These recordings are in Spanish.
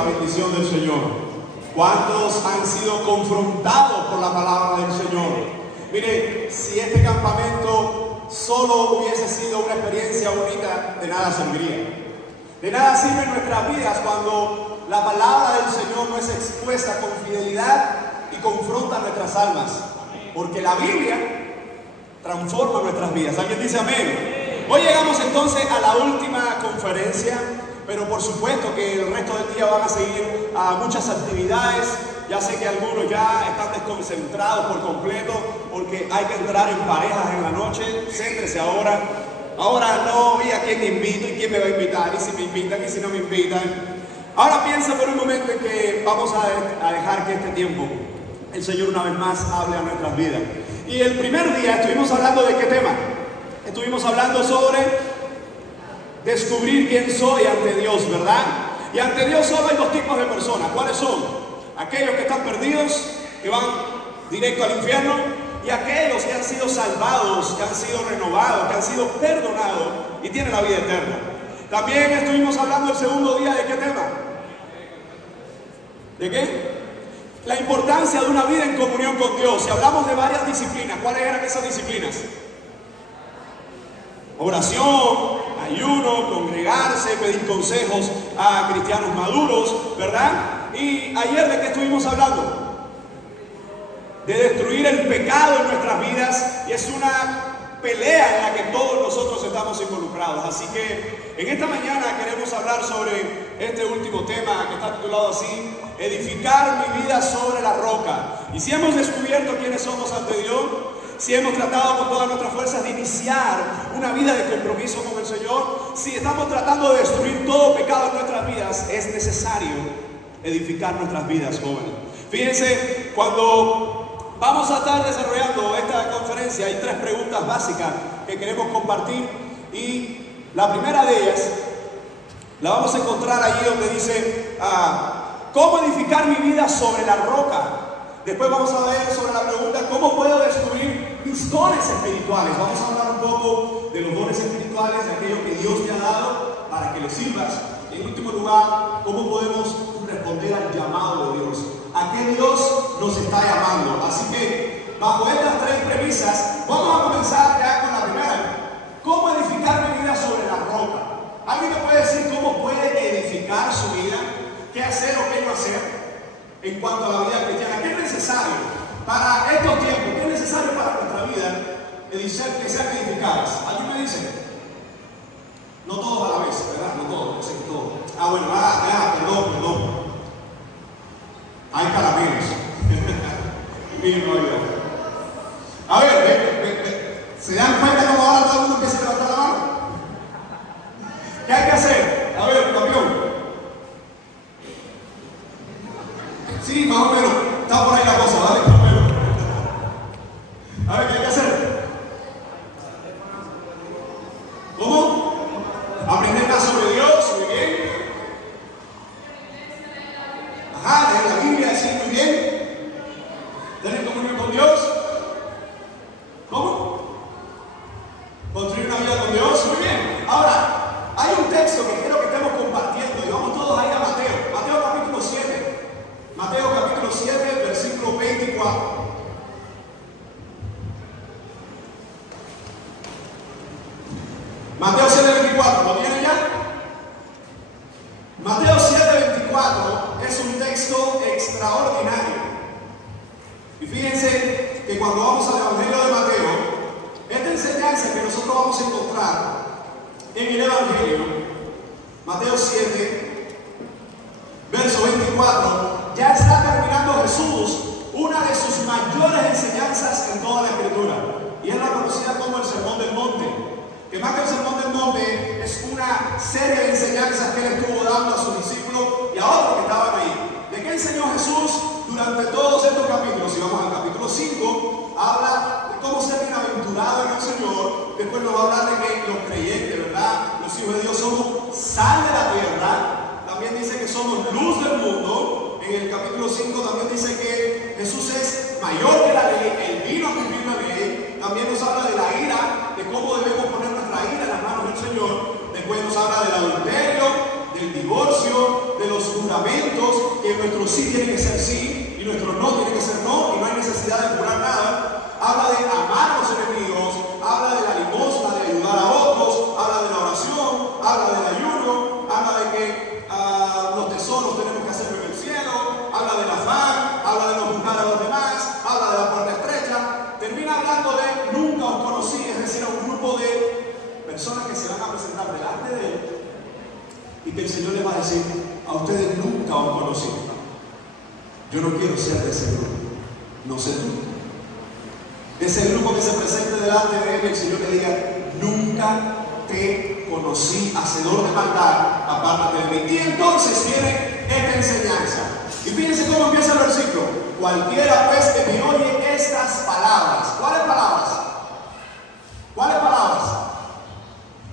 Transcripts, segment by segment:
la bendición del Señor? ¿Cuántos han sido confrontados por la palabra del Señor? Mire, si este campamento solo hubiese sido una experiencia única, de nada serviría. De nada sirven nuestras vidas cuando la palabra del Señor no es expuesta con fidelidad y confronta nuestras almas. Porque la Biblia transforma nuestras vidas. ¿Alguien dice amén? Hoy llegamos entonces a la última conferencia, pero por supuesto que el resto del día van a seguir muchas actividades. Ya sé que algunos ya están desconcentrados por completo porque hay que entrar en parejas en la noche. Céntrese ahora. Ahora no vi a quién invito y quién me va a invitar, y si me invitan y si no me invitan. Ahora piensa por un momento en que vamos a dejar que este tiempo el Señor una vez más hable a nuestras vidas. Y el primer día estuvimos hablando de qué tema. Estuvimos hablando sobre descubrir quién soy ante Dios, ¿verdad? Y ante Dios solo hay dos tipos de personas. ¿Cuáles son? Aquellos que están perdidos, que van directo al infierno, y aquellos que han sido salvados, que han sido renovados, que han sido perdonados y tienen la vida eterna. También estuvimos hablando el segundo día de qué tema. ¿De qué? La importancia de una vida en comunión con Dios. Y hablamos de varias disciplinas. ¿Cuáles eran esas disciplinas? Oración, ayuno, congregarse, pedir consejos a cristianos maduros, ¿verdad? Y ayer de qué estuvimos hablando? De destruir el pecado en nuestras vidas, y es una pelea en la que todos nosotros estamos involucrados. Así que en esta mañana queremos hablar sobre este último tema que está titulado así: edificar mi vida sobre la roca. Y si hemos descubierto quiénes somos ante Dios, si hemos tratado con todas nuestras fuerzas de iniciar una vida de compromiso con el Señor, si estamos tratando de destruir todo pecado en nuestras vidas, es necesario edificar nuestras vidas, jóvenes. Fíjense, cuando vamos a estar desarrollando esta conferencia, hay tres preguntas básicas que queremos compartir, y la primera de ellas la vamos a encontrar allí donde dice ¿cómo edificar mi vida sobre la roca? Después vamos a ver sobre la pregunta ¿cómo puedo descubrir mis dones espirituales? Vamos a hablar un poco de los dones espirituales, de aquello que Dios te ha dado para que le sirvas. En último lugar, ¿cómo podemos responder al llamado de Dios? ¿A qué Dios nos está llamando? Así que, bajo estas tres premisas, vamos a comenzar ya con la primera. ¿Cómo edificar mi vida sobre la roca? ¿Alguien me puede decir cómo puede edificar su vida? ¿Qué hacer o qué no hacer en cuanto a la vida cristiana? ¿Qué es necesario para estos tiempos? ¿Qué es necesario para nuestra vida que sean edificadas? ¿Alguien me dice? No todos a la vez, ¿verdad? No todos, yo sé que todos. Bueno, perdón. Hay caramelos. A ver, ¿se dan cuenta cómo ahora todo el mundo empieza a levantar la mano? ¿Qué hay que hacer? A ver, campeón. Sí, más o menos. Está por ahí la cosa, ¿vale? A ver, ¿qué hay que hacer? ¿Cómo? Aprender más sobre Dios, muy bien. Ajá, leer la Biblia, sí, muy bien. Tener comunión con Dios. ¿Cómo? Construir una vida con Dios, muy bien. Ahora, hay un texto que quiero que estemos compartiendo y vamos todos ahí a Mateo. Mateo capítulo 7. Mateo capítulo 7, versículo 24. Mateo 7:24, ¿lo tienen ya? Mateo 7:24 es un texto extraordinario. Y fíjense que cuando vamos al Evangelio de Mateo, esta enseñanza que nosotros vamos a encontrar en el Evangelio, Mateo 7, verso 24, ya está terminando Jesús una de sus mayores enseñanzas en toda la Escritura. Y es la conocida como el Sermón del Monte. Que más que el Sermón del Monte es una serie de enseñanzas que él estuvo dando a sus discípulos y a otros que estaban ahí. ¿De qué enseñó Jesús durante todos estos capítulos? Si vamos al capítulo 5, habla de cómo ser bienaventurado en el Señor. Después nos va a hablar de que los creyentes, ¿verdad? Los hijos de Dios somos sal de la tierra. También dice que somos luz del mundo. En el capítulo 5 también dice que Jesús es mayor que la ley, él vino a cumplir la ley. También nos habla de la ira, de cómo debemos poner nuestra ira en las manos del Señor. Después nos habla del adulterio, del divorcio, juramentos, que nuestro sí tiene que ser sí y nuestro no tiene que ser no, y no hay necesidad de jurar nada. Habla de amar a los enemigos, habla de la limosna, de ayudar a otros, habla de la oración, habla del ayuno, habla de que los tesoros tenemos que hacerlo en el cielo, habla del afán, habla de no juzgar a los demás, habla de la puerta estrecha. Termina hablando de nunca os conocí, es decir, a un grupo de personas que se van a presentar delante de Él y que el Señor les va a decir: a ustedes nunca os conocí. Yo no quiero ser de ese grupo, no sé tú. De ese grupo que se presente delante de Él y el Señor le diga: nunca te conocí, hacedor de maldad, apártate de mí. Y entonces viene esta enseñanza. Y fíjense cómo empieza el versículo: cualquiera pues que me oye estas palabras. ¿Cuáles palabras? ¿Cuáles palabras?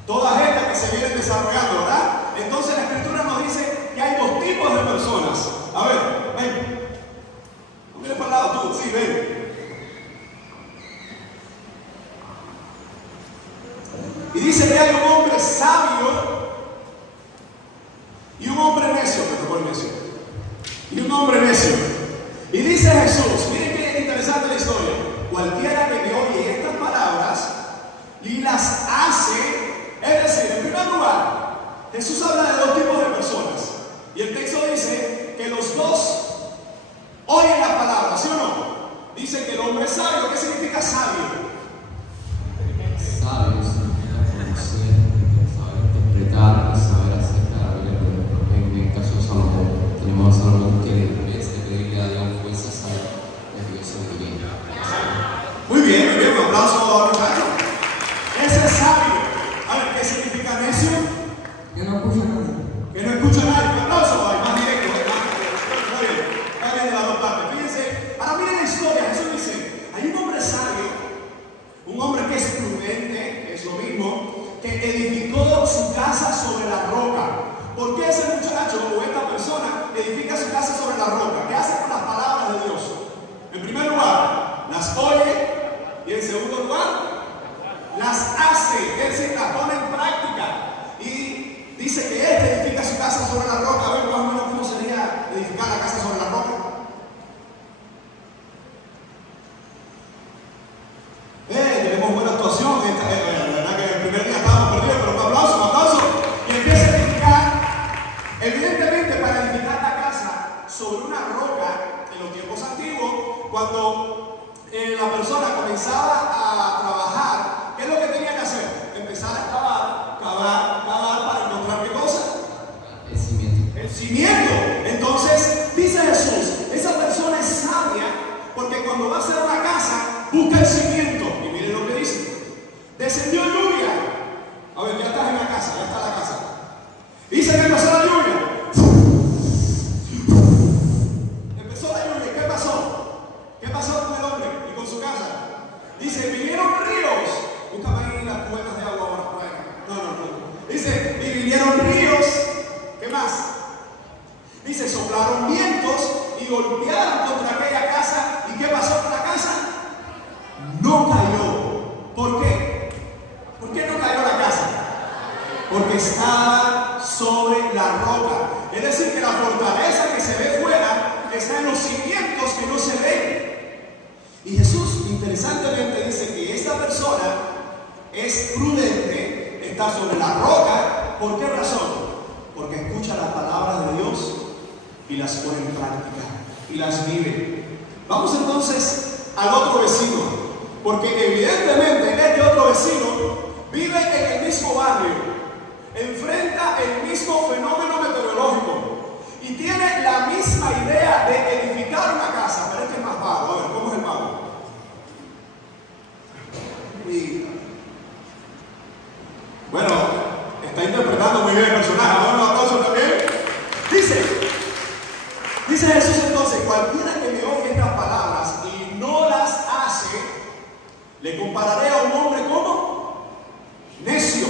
Todas estas que se vienen desarrollando, ¿verdad? Entonces la Escritura nos dice que hay dos tipos de personas. A ver, ven. No mires para el lado tú, sí, ven. Y dice que hay un hombre sabio y un hombre necio, que tocó el necio. Y un hombre necio. Y dice Jesús, miren qué interesante la historia: cualquiera que me oye estas palabras y las hace. Es decir, en primer lugar, Jesús habla de dos tipos de personas. Y el texto dice que los dos oyen las palabras, ¿sí o no? Dice que el hombre es sabio. ¿Qué significa sabio? Sabio significa conocer, saber interpretar y saber acerca de la Biblia. Por ejemplo, en el caso de Salomón, tenemos a Salomón que en vez de pedirle a Dios fuerza, sabe que Dios se lo bien. Muy bien, un aplauso a muchacho. Ese es sabio. A ver, ¿qué significa necio? Que no escucha a nadie. Que no escucha a nadie. Un aplauso, más directo. Está bien de las dos partes. Fíjense, ahora miren la historia. Jesús dice: hay un hombre sabio, un hombre que es prudente, es lo mismo, que edificó su casa sobre la roca. ¿Por qué ese muchacho o esta persona edifica su casa sobre la roca? ¿Qué hace con las palabras de Dios? En primer lugar, las oye, y en segundo lugar, las hace, es decir, las pone en práctica. Y dice que él edifica su casa sobre la roca. A ver, más o menos, ¿cómo sería edificar la casa sobre la roca? Tenemos buena actuación. La verdad que el primer día estábamos perdidos, pero un aplauso. Y empieza a edificar. Evidentemente, para edificar la casa sobre una roca, en los tiempos antiguos, cuando la persona comenzaba a trabajar, ¿qué es lo que tenía que hacer? Empezar a cavar para encontrar ¿qué cosa? El cimiento. El cimiento. Entonces, dice Jesús, esa persona es sabia porque cuando va a hacer una casa, busca el cimiento. Y miren lo que dice: descendió lluvia. A ver, ya estás en la casa, ya está la casa. Dice que empezó la lluvia. Empezó la lluvia. ¿Qué pasó? ¿Qué pasó con el hombre y con su casa? Dice: vinieron ríos. Búscame ahí las cubetas de agua ahora. No. Dice: y vinieron ríos. ¿Qué más? Dice: soplaron vientos y golpearon contra aquella casa. ¿Y qué pasó con la casa? No cayó. ¿Por qué? ¿Por qué no cayó la casa? Porque estaba sobre la roca. Es decir, que la fortaleza que se ve fuera está en los cimientos que no se ven. Y Jesús, interesantemente, dice que esta persona es prudente, está sobre la roca. ¿Por qué razón? Porque escucha las palabras de Dios y las pone en práctica y las vive. Vamos entonces al otro vecino, porque evidentemente este otro vecino vive en el mismo barrio, enfrenta el mismo fenómeno meteorológico y tiene la misma idea de edificar una casa, pero este es más vago. A ver, ¿cómo es el vago? Y bueno, está interpretando muy bien el personaje. Ahora un aplauso también. Dice Jesús entonces: cualquiera que me oye estas palabras y no las hace, le compararé a un hombre como necio,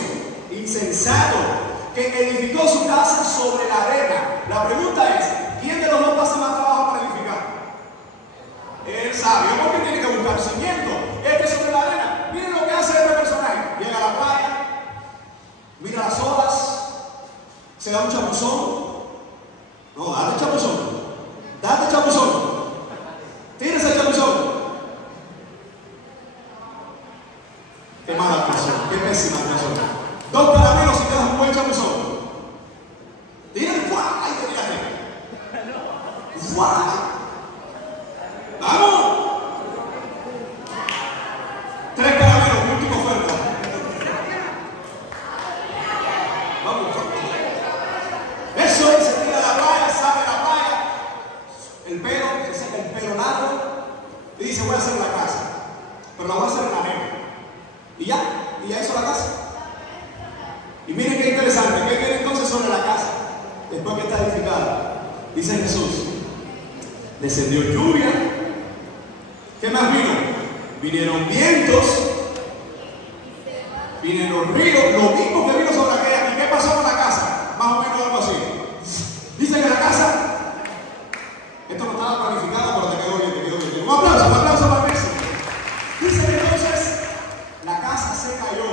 insensato, que edificó su casa sobre la arena. La pregunta es: ¿quién de los dos pasa más trabajo para edificar? El sabio, porque tiene que buscar cimiento. Este sobre la arena. Miren lo que hace este personaje. Llega a la playa, mira las olas, se da un chapuzón. No, Why? ¡Vamos! 3 caramelos, última oferta. Vamos. Eso es, se tira a la playa, sale a la playa. El pelo, se seca el pelo largo y dice, voy a hacer la casa. Pero la voy a hacer en la arena. Y ya hizo la casa. Y miren qué interesante, ¿qué viene entonces sobre la casa? Después que está edificada. Dice Jesús, descendió lluvia. ¿Qué más vino? Vinieron vientos, vinieron ríos, lo mismo que vino sobre aquella. ¿Y qué pasó con la casa? Más o menos algo así. Dice que la casa, esto no estaba planificado, pero te quedó bien, te quedó bien. Un aplauso para Messi. Dice que entonces la casa se cayó.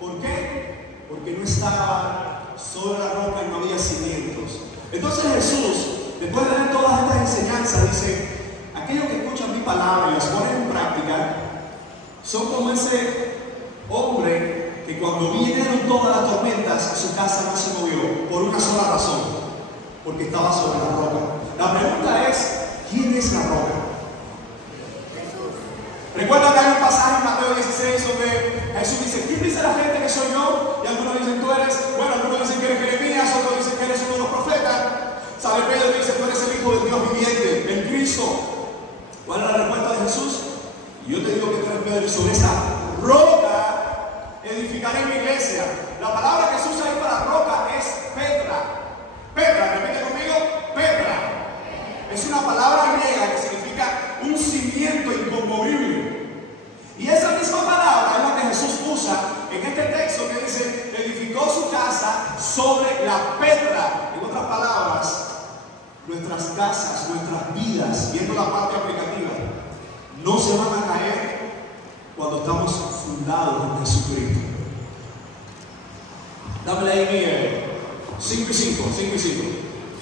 ¿Por qué? Porque no estaba sobre la roca y no había cimientos. Entonces Jesús, después de dar todas estas enseñanzas, dice, aquellos que escuchan mi palabra y las ponen en práctica, son como ese hombre que cuando vinieron todas las tormentas, su casa no se movió, por una sola razón, porque estaba sobre la roca. La pregunta es, ¿quién es la roca? Recuerda que hay un pasaje en Mateo 16 donde Jesús dice, ¿quién dice la gente que soy yo? Y algunos dicen, tú eres, bueno, algunos dicen que eres Jeremías, otros dicen que eres uno de los profetas. Sabe Pedro dice, tú eres el Hijo del Dios viviente, el Cristo. ¿Cuál es la respuesta de Jesús? Y yo te digo que tú eres Pedro, y sobre esa roca edificaré mi iglesia. La palabra que se usa ahí para roca es Petra. Petra, repite conmigo, Petra. Es una palabra griega que significa un cimiento inconmovible. Y esa misma palabra es la que Jesús usa en este texto que dice, edificó su casa sobre la Petra. En otras palabras, nuestras casas, nuestras vidas, viendo la parte aplicativa, no se van a caer cuando estamos fundados en Jesucristo. Dámele ahí 5 y 5.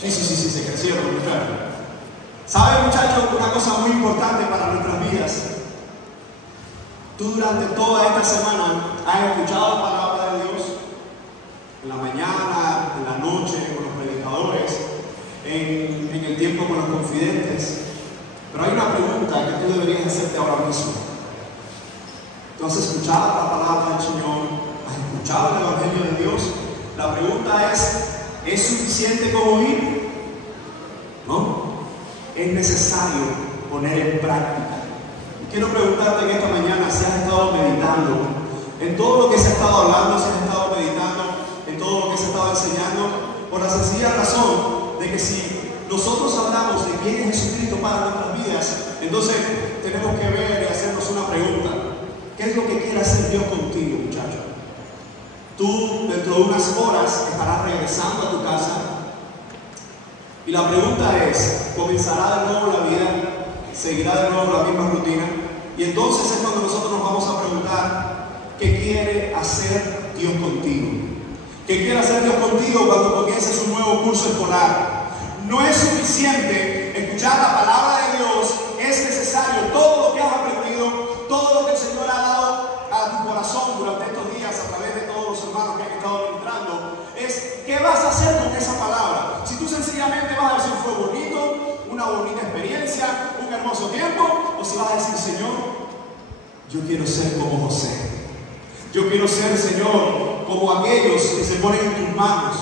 Sí, se crecieron, muchachos. ¿Saben, muchachos, una cosa muy importante para nuestras vidas? Tú durante toda esta semana has escuchado la palabra de Dios en la mañana, en la noche, con los predicadores, en el tiempo con los confidentes. Pero hay una pregunta que tú deberías hacerte ahora mismo. Tú has escuchado la palabra del Señor, has escuchado el Evangelio de Dios. La pregunta ¿es suficiente con oír? ¿No? Es necesario poner en práctica. Quiero preguntarte en esta mañana si has estado meditando en todo lo que se ha estado hablando, si has estado meditando en todo lo que se ha estado enseñando, por la sencilla razón de que si nosotros hablamos de quién es Jesucristo para nuestras vidas, entonces tenemos que ver y hacernos una pregunta. ¿Qué es lo que quiere hacer Dios contigo, muchacho? Tú dentro de unas horas estarás regresando a tu casa y la pregunta es, ¿comenzará de nuevo la vida? ¿Seguirá de nuevo la misma rutina? Y entonces es cuando nosotros nos vamos a preguntar, ¿qué quiere hacer Dios contigo? ¿Qué quiere hacer Dios contigo cuando comiences un nuevo curso escolar? No es suficiente escuchar la palabra de Dios, es necesario todo lo que has aprendido, todo lo que el Señor ha dado a tu corazón durante estos días a través de todos los hermanos que han estado ministrando, es ¿qué vas a hacer con esa palabra? Si tú sencillamente vas a decir fue bonito, una bonita experiencia, un hermoso tiempo, o si vas a decir, Señor, yo quiero ser como José. Yo quiero ser, Señor, como aquellos que se ponen en tus manos.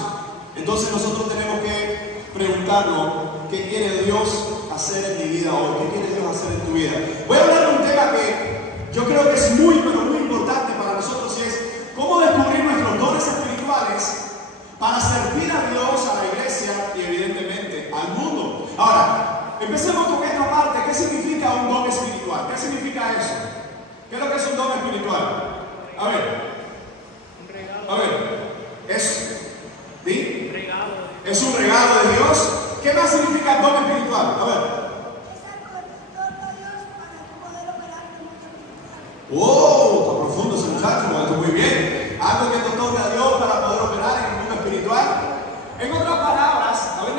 Entonces nosotros tenemos que preguntarnos, ¿qué quiere Dios hacer en mi vida hoy? ¿Qué quiere Dios hacer en tu vida? Voy a hablar de un tema que yo creo que es muy, pero muy importante para nosotros, y es cómo descubrir nuestros dones espirituales para servir a Dios, a la iglesia y evidentemente al mundo. Ahora, empecemos con esta parte. ¿Qué significa un don espiritual? ¿Qué significa eso? ¿Qué es lo que es un don espiritual? A ver, eso. ¿Sí? Es un regalo de Dios. ¿Qué más significa el don espiritual? A ver. ¡Oh! Está profundo ese muchacho, lo ha hecho muy bien. Algo que te otorga a Dios para poder operar en el mundo espiritual. En otras palabras, a ver,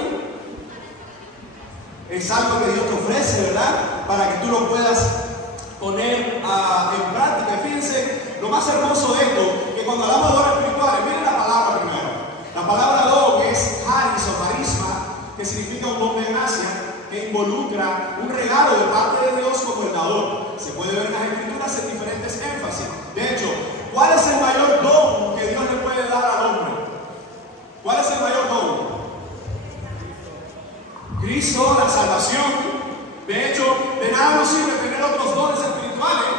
es algo que Dios te ofrece, ¿verdad? Para que tú lo puedas poner en práctica. Fíjense, lo más hermoso de esto, que cuando hablamos de dones espirituales, miren la palabra primero. La palabra don, que es charis o carisma, que significa un don de gracia, que involucra un regalo de parte de Dios como el dador. Se puede ver en las Escrituras en diferentes énfasis. De hecho, ¿cuál es el mayor don que Dios le puede dar al hombre? ¿Cuál es el mayor don? Cristo, la salvación. De hecho, de nada nos sirve tener otros dones espirituales,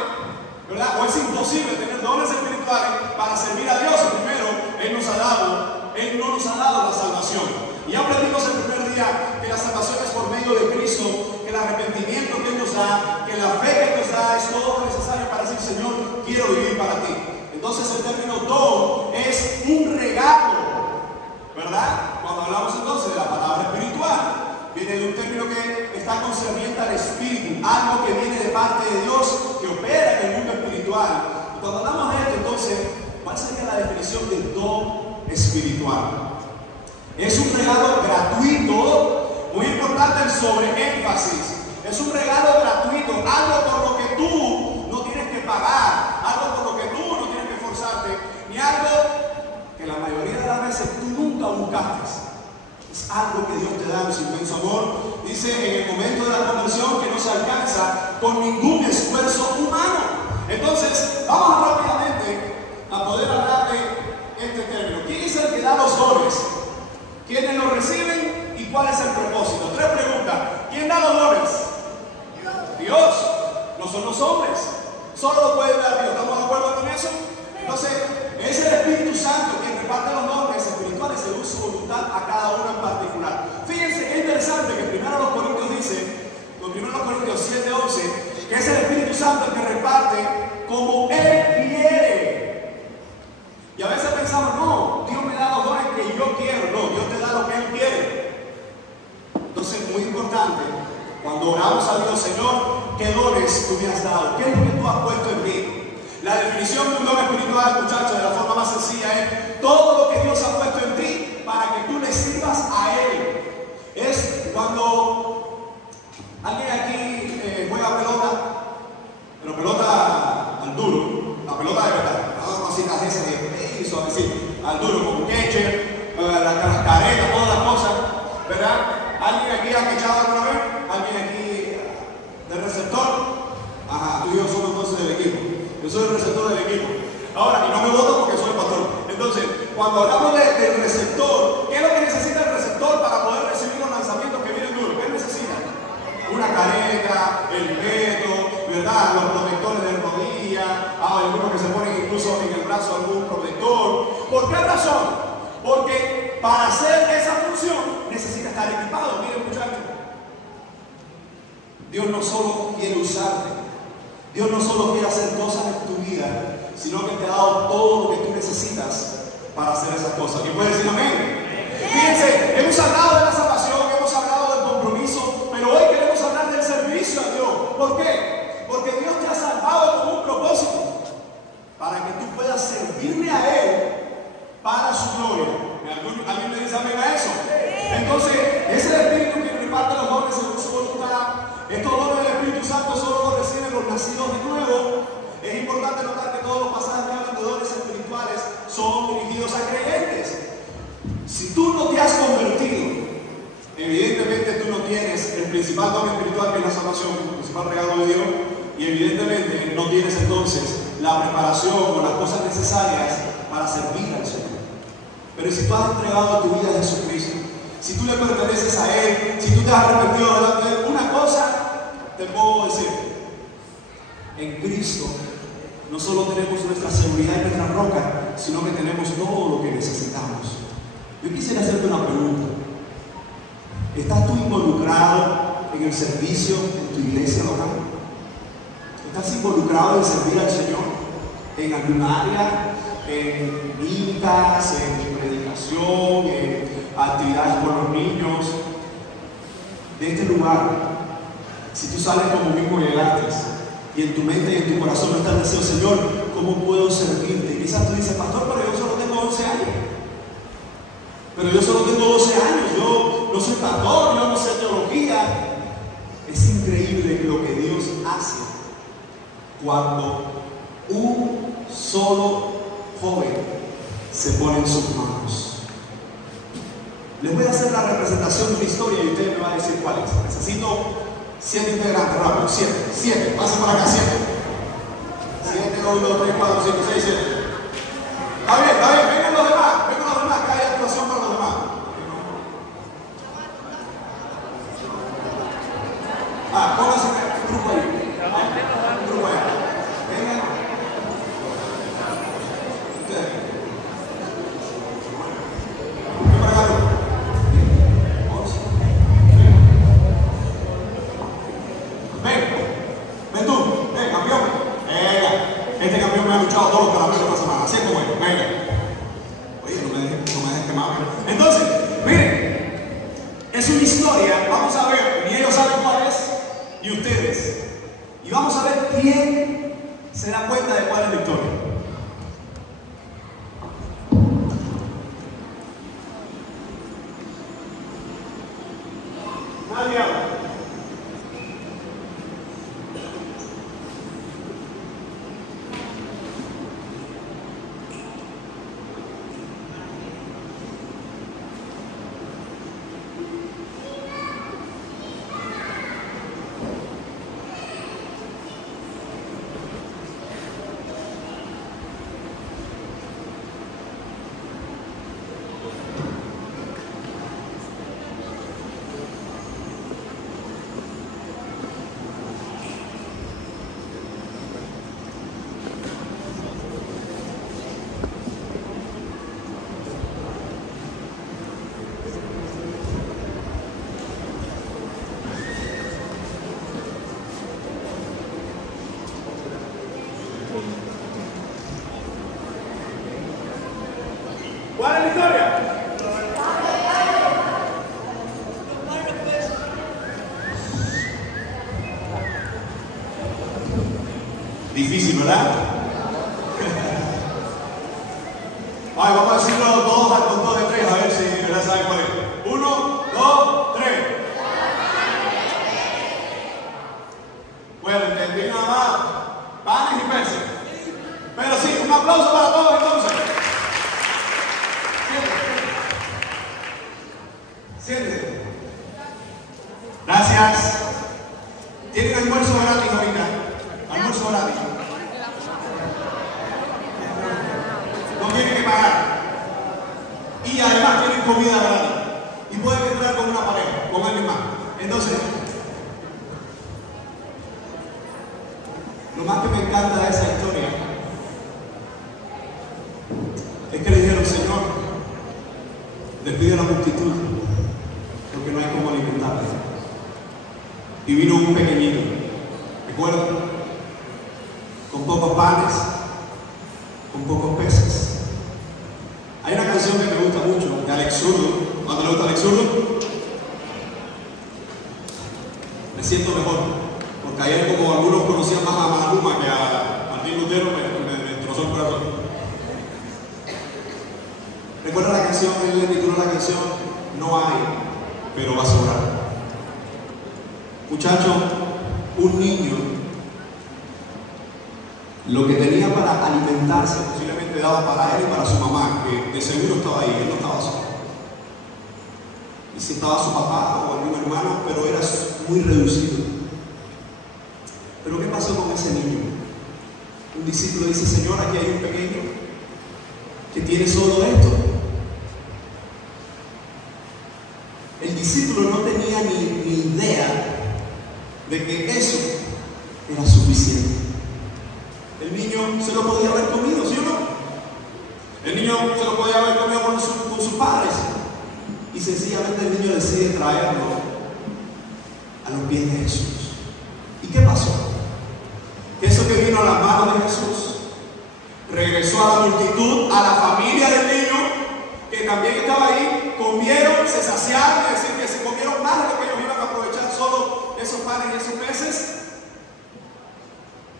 ¿verdad? O es imposible tener dones espirituales para servir a Dios. Primero, Él no nos ha dado la salvación. Y ya aprendimos el primer día que la salvación es por medio de Cristo, que el arrepentimiento que Él nos da, que la fe que Él nos da es todo lo necesario para decir, Señor, quiero vivir para ti. Entonces el término don es un regalo, ¿verdad? Cuando hablamos entonces de la palabra espiritual, viene de un término que está concerniente al espíritu, algo que viene de parte de Dios, que opera en el mundo espiritual. Y cuando hablamos de esto, entonces, ¿cuál sería la definición de don espiritual? Es un regalo gratuito, muy importante el sobreénfasis. Es un regalo gratuito, algo por lo que tú no tienes que pagar, algo por lo que tú no tienes que esforzarte, ni algo que la mayoría de las veces tú nunca buscaste. Es algo que Dios te da en su inmenso amor. Dice en el momento de la conversión que no se alcanza con ningún esfuerzo humano. Entonces, vamos rápidamente a poder hablar de este término. ¿Quién es el que da los dones? ¿Quiénes los reciben? ¿Y cuál es el propósito? Tres preguntas. ¿Quién da los dones? Dios. No son los hombres. Solo lo puede dar Dios. ¿Estamos de acuerdo con eso? Entonces, es el Espíritu Santo quien reparte los dones espirituales según su voluntad a cada uno en particular. Fíjense qué interesante que primero los Corintios dice, en 1 Corintios 7:11, que es el Espíritu Santo el que reparte como Él quiere. Y a veces pensamos, no, Dios me da los dones que yo quiero. No, Dios te da lo que Él quiere. Entonces, muy importante, cuando oramos a Dios, Señor, ¿qué dones tú me has dado? ¿Qué es lo que tú has puesto en mí? La definición de un don espiritual, muchachos, de la forma más sencilla es todo lo que Dios ha puesto en ti para que tú le sirvas a Él. Es cuando alguien aquí juega pelota, pero pelota al duro, la pelota de verdad, no cositas esas de suavecito, al duro, con catcher, las caretas, todas las cosas, ¿verdad? ¿Alguien aquí ha echado alguna vez? ¿Alguien aquí del receptor? Ajá, tú y yo somos entonces del equipo. Yo soy el receptor del equipo. Ahora, y no me voto porque soy el patrón. Entonces, cuando hablamos del receptor, ¿qué es lo que necesita el receptor para poder recibir los lanzamientos que vienen duros? ¿Qué necesita? Una careta, el peto, ¿verdad? Los protectores de rodilla. Hay algunos que se ponen incluso en el brazo algún protector. ¿Por qué razón? Porque para hacer esa función necesita estar equipado. Miren, muchachos. Dios no solo quiere usarte. Dios no solo quiere hacer cosas en tu vida, sino que te ha dado todo lo que tú necesitas para hacer esas cosas. ¿Y puedes decir amén? Fíjense, hemos hablado de la salvación, hemos hablado del compromiso, pero hoy queremos hablar del servicio a Dios. ¿Por qué? Porque Dios te ha salvado con un propósito, para que tú puedas servirle a Él para su gloria. ¿Alguien me dice amén a eso? Entonces, es el Espíritu que reparte los dones según su voluntad. Estos dones del Espíritu Santo solo los reciben los nacidos de nuevo. Es importante notar que todos los pasajes que hablan de dones espirituales son dirigidos a creyentes. Si tú no te has convertido, evidentemente tú no tienes el principal don espiritual, que es la salvación, el principal regalo de Dios, y evidentemente no tienes entonces la preparación o las cosas necesarias para servir al Señor. Pero si tú has entregado tu vida a Jesucristo, si tú le perteneces a Él, si tú te has arrepentido delante de Él, una cosa te puedo decir: en Cristo no solo tenemos nuestra seguridad y nuestra roca, sino que tenemos todo lo que necesitamos. Yo quisiera hacerte una pregunta. ¿Estás tú involucrado en el servicio en tu iglesia local? ¿Estás involucrado en servir al Señor en alguna área? En mitas, en predicación, en actividades con los niños. De este lugar, si tú sales como mismo llegaste y en tu mente y en tu corazón no está el deseo, Señor, ¿cómo puedo servirte? Y quizás tú dices, pastor, pero yo solo tengo 11 años. Pero yo solo tengo 12 años, yo no soy pastor, yo no sé teología. Es increíble lo que Dios hace cuando un solo joven se pone en sus manos. Les voy a hacer la representación de una historia y ustedes me van a decir cuál es. Necesito 7 integrantes, rápido, 7, pasen para acá, 7. 7, 1, 2, 3, 4, 5, 6, 7. Está bien, vengan los demás, que hay actuación para los demás. Pónganse un grupo ahí. Un grupo allá. Vengan. Ustedes. Ven para acá. Ven tú, campeón. Venga. Este campeón me ha luchado todos los caramelos esta semana. Así es como es. Venga. Oye, no me dejes quemar. Entonces, miren. Es una historia. Vamos a ver. Ni ellos saben cuál es. Y ustedes. Y vamos a ver quién se da cuenta de cuál es la historia. Nadie habla. ¿Cuál es la historia? Difícil, ¿verdad? Ay, vamos a decirlo todos al conteo de 3, a ver si ¿verdad? Saben cuál es. 1, 2, 3. Bueno, entendí nada más. Panes y peces. Pero sí, un aplauso para todos entonces. Siéntense. Gracias. Tienen almuerzo gratis ahorita. Almuerzo gratis. No tienen que pagar. Y además tienen comida gratis. Y pueden entrar con una pareja, con alguien más. Entonces, lo más que me encanta de esa historia es que le dijeron, Señor, despide a la multitud, porque no hay cómo alimentarle. Y vino un pequeñito, ¿recuerdan? Con pocos panes, con pocos peces. Hay una canción que me gusta mucho, de Alex Zurdo. ¿Cuándo le gusta Alex Zurdo? Me siento mejor, porque ayer como algunos conocían más a Maluma que a Martín Lutero, me destrozó el corazón. ¿Recuerda la canción? Él le tituló la canción No hay, pero va a sobrar. Muchacho, un niño, lo que tenía para alimentarse posiblemente daba para él y para su mamá, que de seguro estaba ahí, él no estaba solo. Y si estaba su papá o algún hermano, pero era muy reducido. Pero ¿qué pasó con ese niño? Un discípulo dice, Señor, aquí hay un pequeño que tiene solo esto. El discípulo no tenía ni idea de que eso era suficiente. El niño se lo podía haber comido, ¿sí o no? El niño se lo podía haber comido con sus padres. Y sencillamente el niño decide traerlo a los pies de Jesús. ¿Y qué pasó? Que eso que vino a las manos de Jesús regresó a la multitud, a la familia del niño, que también estaba ahí, comieron, se saciaron, es decir, que se comieron más de lo que ellos iban a aprovechar solo esos panes y esos peces.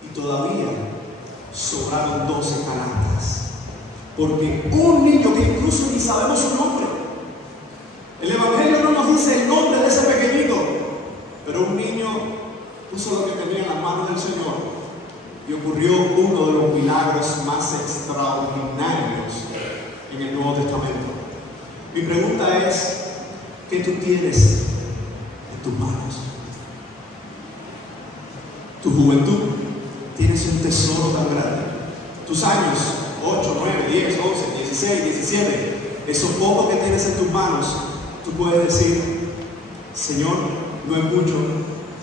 Y todavía sobraron 12 canastas. Porque un niño que incluso ni sabemos su nombre, el Evangelio no nos dice el nombre de ese pequeñito, pero un niño puso lo que tenía en las manos del Señor y ocurrió uno de los milagros más extraordinarios en el Nuevo Testamento. Mi pregunta es, ¿Qué tú tienes en tus manos? Tu juventud, tienes un tesoro tan grande. Tus años, 8, 9, 10, 11, 16, 17, eso poco que tienes en tus manos, tú puedes decir: Señor, no es mucho,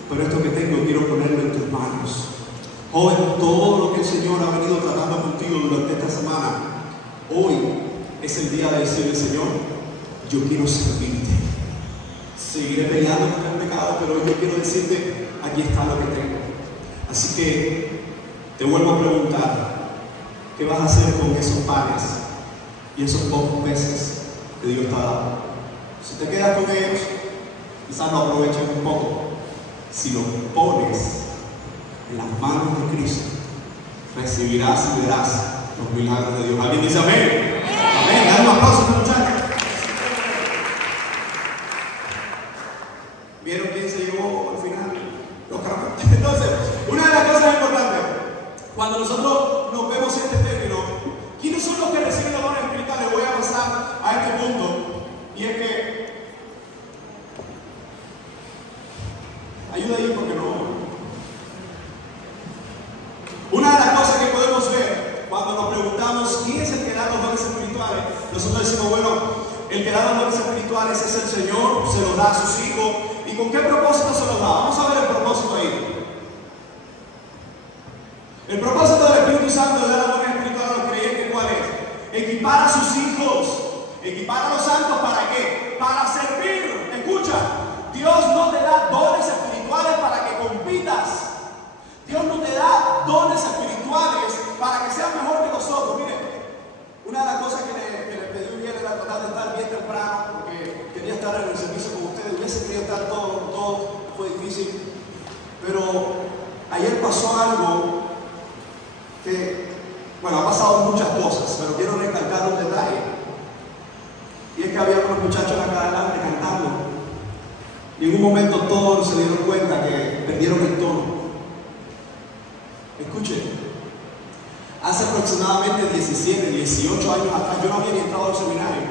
pero esto que tengo quiero ponerlo en tus manos. Joven, todo lo que el Señor ha venido tratando contigo durante esta semana, hoy es el día de decirle: Señor, yo quiero servirte. Seguiré peleando contra el pecado, pero hoy yo quiero decirte: aquí está lo que tengo. Así que te vuelvo a preguntar: ¿qué vas a hacer con esos panes y esos pocos peces que Dios te ha dado? Si te quedas con ellos, quizás lo aproveches un poco. Si los pones en las manos de Cristo, recibirás y verás los milagros de Dios. ¿Alguien dice amén? Amén. Dale un aplauso, muchachos. ¿Vieron quién se llevó al final? Los caramelos. Entonces, una de las cosas importantes, cuando nosotros nos vemos en este término, ¿quiénes son los que reciben los dones espirituales? Voy a pasar a este punto, y es que ayuda ahí porque no. Una de las cosas que podemos ver cuando nos preguntamos quién es el que da los dones espirituales, nosotros decimos: bueno, el que da los dones espirituales es el Señor, se los da a sus hijos. ¿Y con qué propósito se los da? Vamos a ver el propósito ahí. El propósito del Espíritu Santo de dar los dones espirituales a los creyentes, ¿cuál es? Equipar a sus hijos, equipar a los santos. ¿Para qué? Para servir. Escucha, Dios no te da dones espirituales para que compitas. Dios no te da dones espirituales para que seas mejor que nosotros. Mire, una de las cosas que le pedí un día era tratar de estar bien temprano, porque quería estar en el servicio con ustedes. Hubiese querido estar todo fue difícil. Pero ayer pasó algo que, bueno, ha pasado muchas cosas, pero quiero recalcar un detalle. Y es que había unos muchachos acá adelante cantando, y en un momento todos se dieron cuenta que perdieron el tono. Escuchen, hace aproximadamente 17, 18 años atrás, yo no había ni entrado al seminario,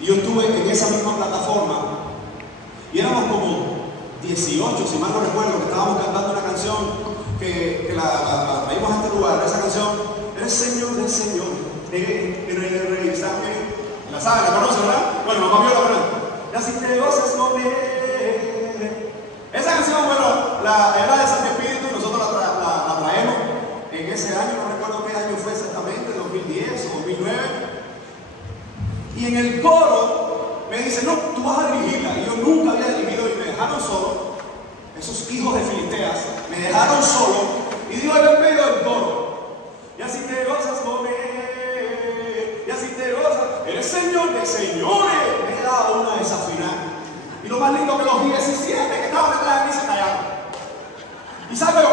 y yo estuve en esa misma plataforma, y éramos como 18, si mal no recuerdo, que estábamos cantando una canción que la traímos a este lugar. Esa canción: el Señor del Señor, el Rey, ¿saben? ¿La saben? ¿La conocen, verdad? Bueno, mamá vio la verdad. Y así te gozas con él. Esa canción, bueno, era de Santo Espíritu, y nosotros la traemos en ese año, no recuerdo qué año fue exactamente, 2010 o 2009. Y en el coro me dice: no, tú vas a dirigirla. Y yo nunca había dirigido, y me dejaron solo. Esos hijos de Filisteas me dejaron solo, y digo yo en medio del coro: y así te gozas con él, y así te gozas, eres Señor de señores. Me he dado una desafinada. Y lo más lindo que los 17 que estaban detrás de mí se callaron. Y salgo yo: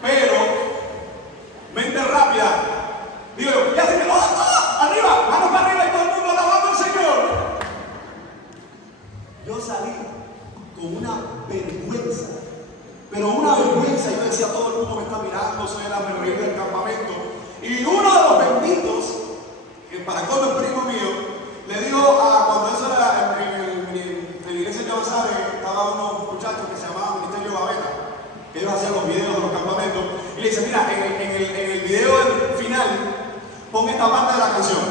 pero mente rápida, digo yo: y así me gozas, arriba, vamos para arriba, y todo el mundo alabando al Señor. Yo salí con una vergüenza, pero una vergüenza. Yo decía: todo el mundo me está mirando, soy el reír del campamento. Y uno de los benditos, que para colmo el primo mío, le dijo cuando eso era en la iglesia de Avanzar, estaban unos muchachos que se llamaban Ministerio Babeta, que ellos hacían los videos de los campamentos, y le dice: mira, en el video final, pon esta parte de la canción.